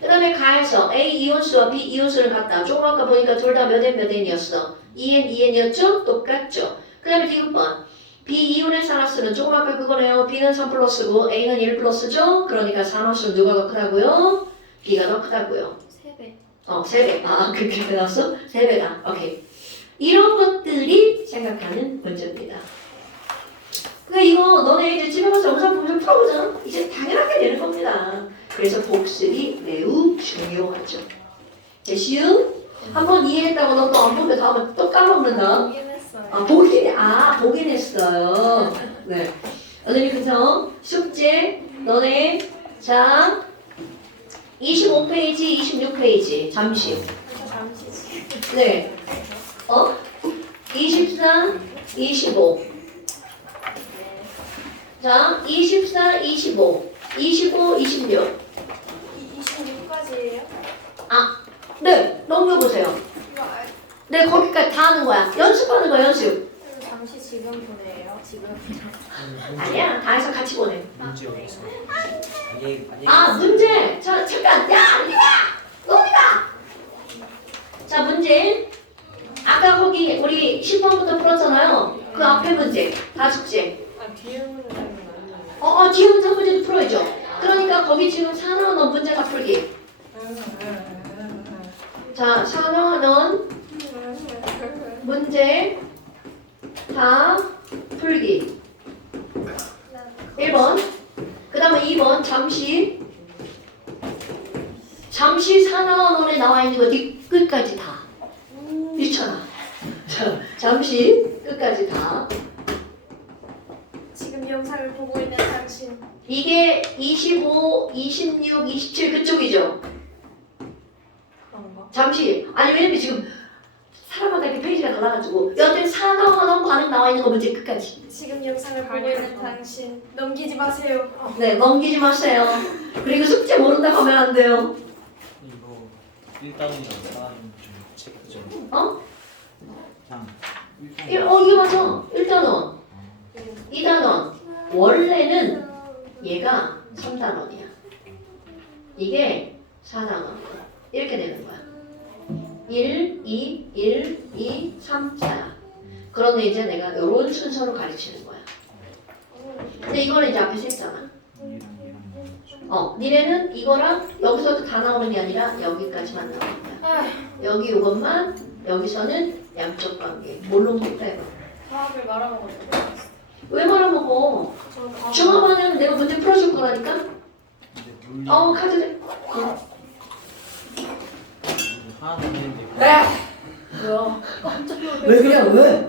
그 다음에 가해서 A 이온수와 B 이온수를 갖다. 조금 아까 보니까 둘 다 몇 N이었어? 2N, 2N이었죠? 똑같죠? 그 다음에 디귿번. B 이온의 산화수는 조금 아까 그거네요. B는 3 플러스고 A는 1 플러스죠? 그러니까 산화수는 누가 더 크다고요? B가 더 크다고요. 3배. 3배. 그렇게 나왔어? 3배다. 오케이. 이런 것들이 생각하는 문제입니다. 그러니까 이거 너네 이제 집에 가서 영상 보면 풀어보자. 이제 당연하게 되는 겁니다. 그래서 복습이 매우 중요하죠. 됐슈? 한번 이해했다고 너 또 안 보면 다음에 또 까먹는다. 보긴 했어요. 보긴 했어요. 네. 선생님 그래서 숙제 너네 자 25페이지, 26페이지 잠시. 잠시. 네. 24, 25. 자, 24, 25, 25, 26. 26까지예요? 네, 넘겨보세요. 네, 거기까지 다 다 하는 거야. 연습하는 거야, 연습. 잠시 지금 보내요. 지금. 아니야, 다 해서 같이 보내. 문제 여기 있어. 아니 아, 문제. 자, 잠깐. 야, 이리 와. 너희가. 자, 문제. 아까 거기 우리 10번부터 풀었잖아요. 그 앞에 문제. 다 숙제. 아 뒤에 문제는 아니에요. 뒤에 문제 문제도 풀어야죠. 그러니까 거기 지금 4나원 문제 다 풀기. 자, 4나원 문제 다 풀기. 1번. 그 다음에 2번. 잠시 4나원에 나와 있는 거 끝까지 다. 미쳐나. 자, 잠시 끝까지 다. 지금 영상을 보고 있는 당신. 이게 25, 26, 27 그쪽이죠? 그런가? 잠시. 아니 왜냐면 지금 사람마다 이렇게 페이지가 달라가지고 여튼 4나원 반응 나와 있는 거 문제 끝까지. 지금 영상을 보고 있는 당신. 넘기지 마세요. 네, 넘기지 마세요. 그리고 숙제 모른다고 하면 안 돼요. 이거 1단이랑 4단은 좀 체크 좀. 어? 그냥 1단. 이거 맞아. 1단원, 2단원. 원래는 얘가 3단원이야. 이게 4단원. 이렇게 되는 거야. 1, 2, 1, 2, 3, 4야. 그런데 이제 내가 이런 순서로 가르치는 거야. 근데 이거는 이제 앞에서 했잖아. 니네는 이거랑 여기서도 다 나오는 게 아니라 여기까지만 나오는 거야. 여기 이것만, 여기서는 양쪽 관계. 뭘로 못해? 화합을 말아먹었어요. 왜 말아먹어? 중화반은 내가 문제 풀어줄 거라니까? 카드. 하나는 했는데. 뭐야? 왜 그래 왜?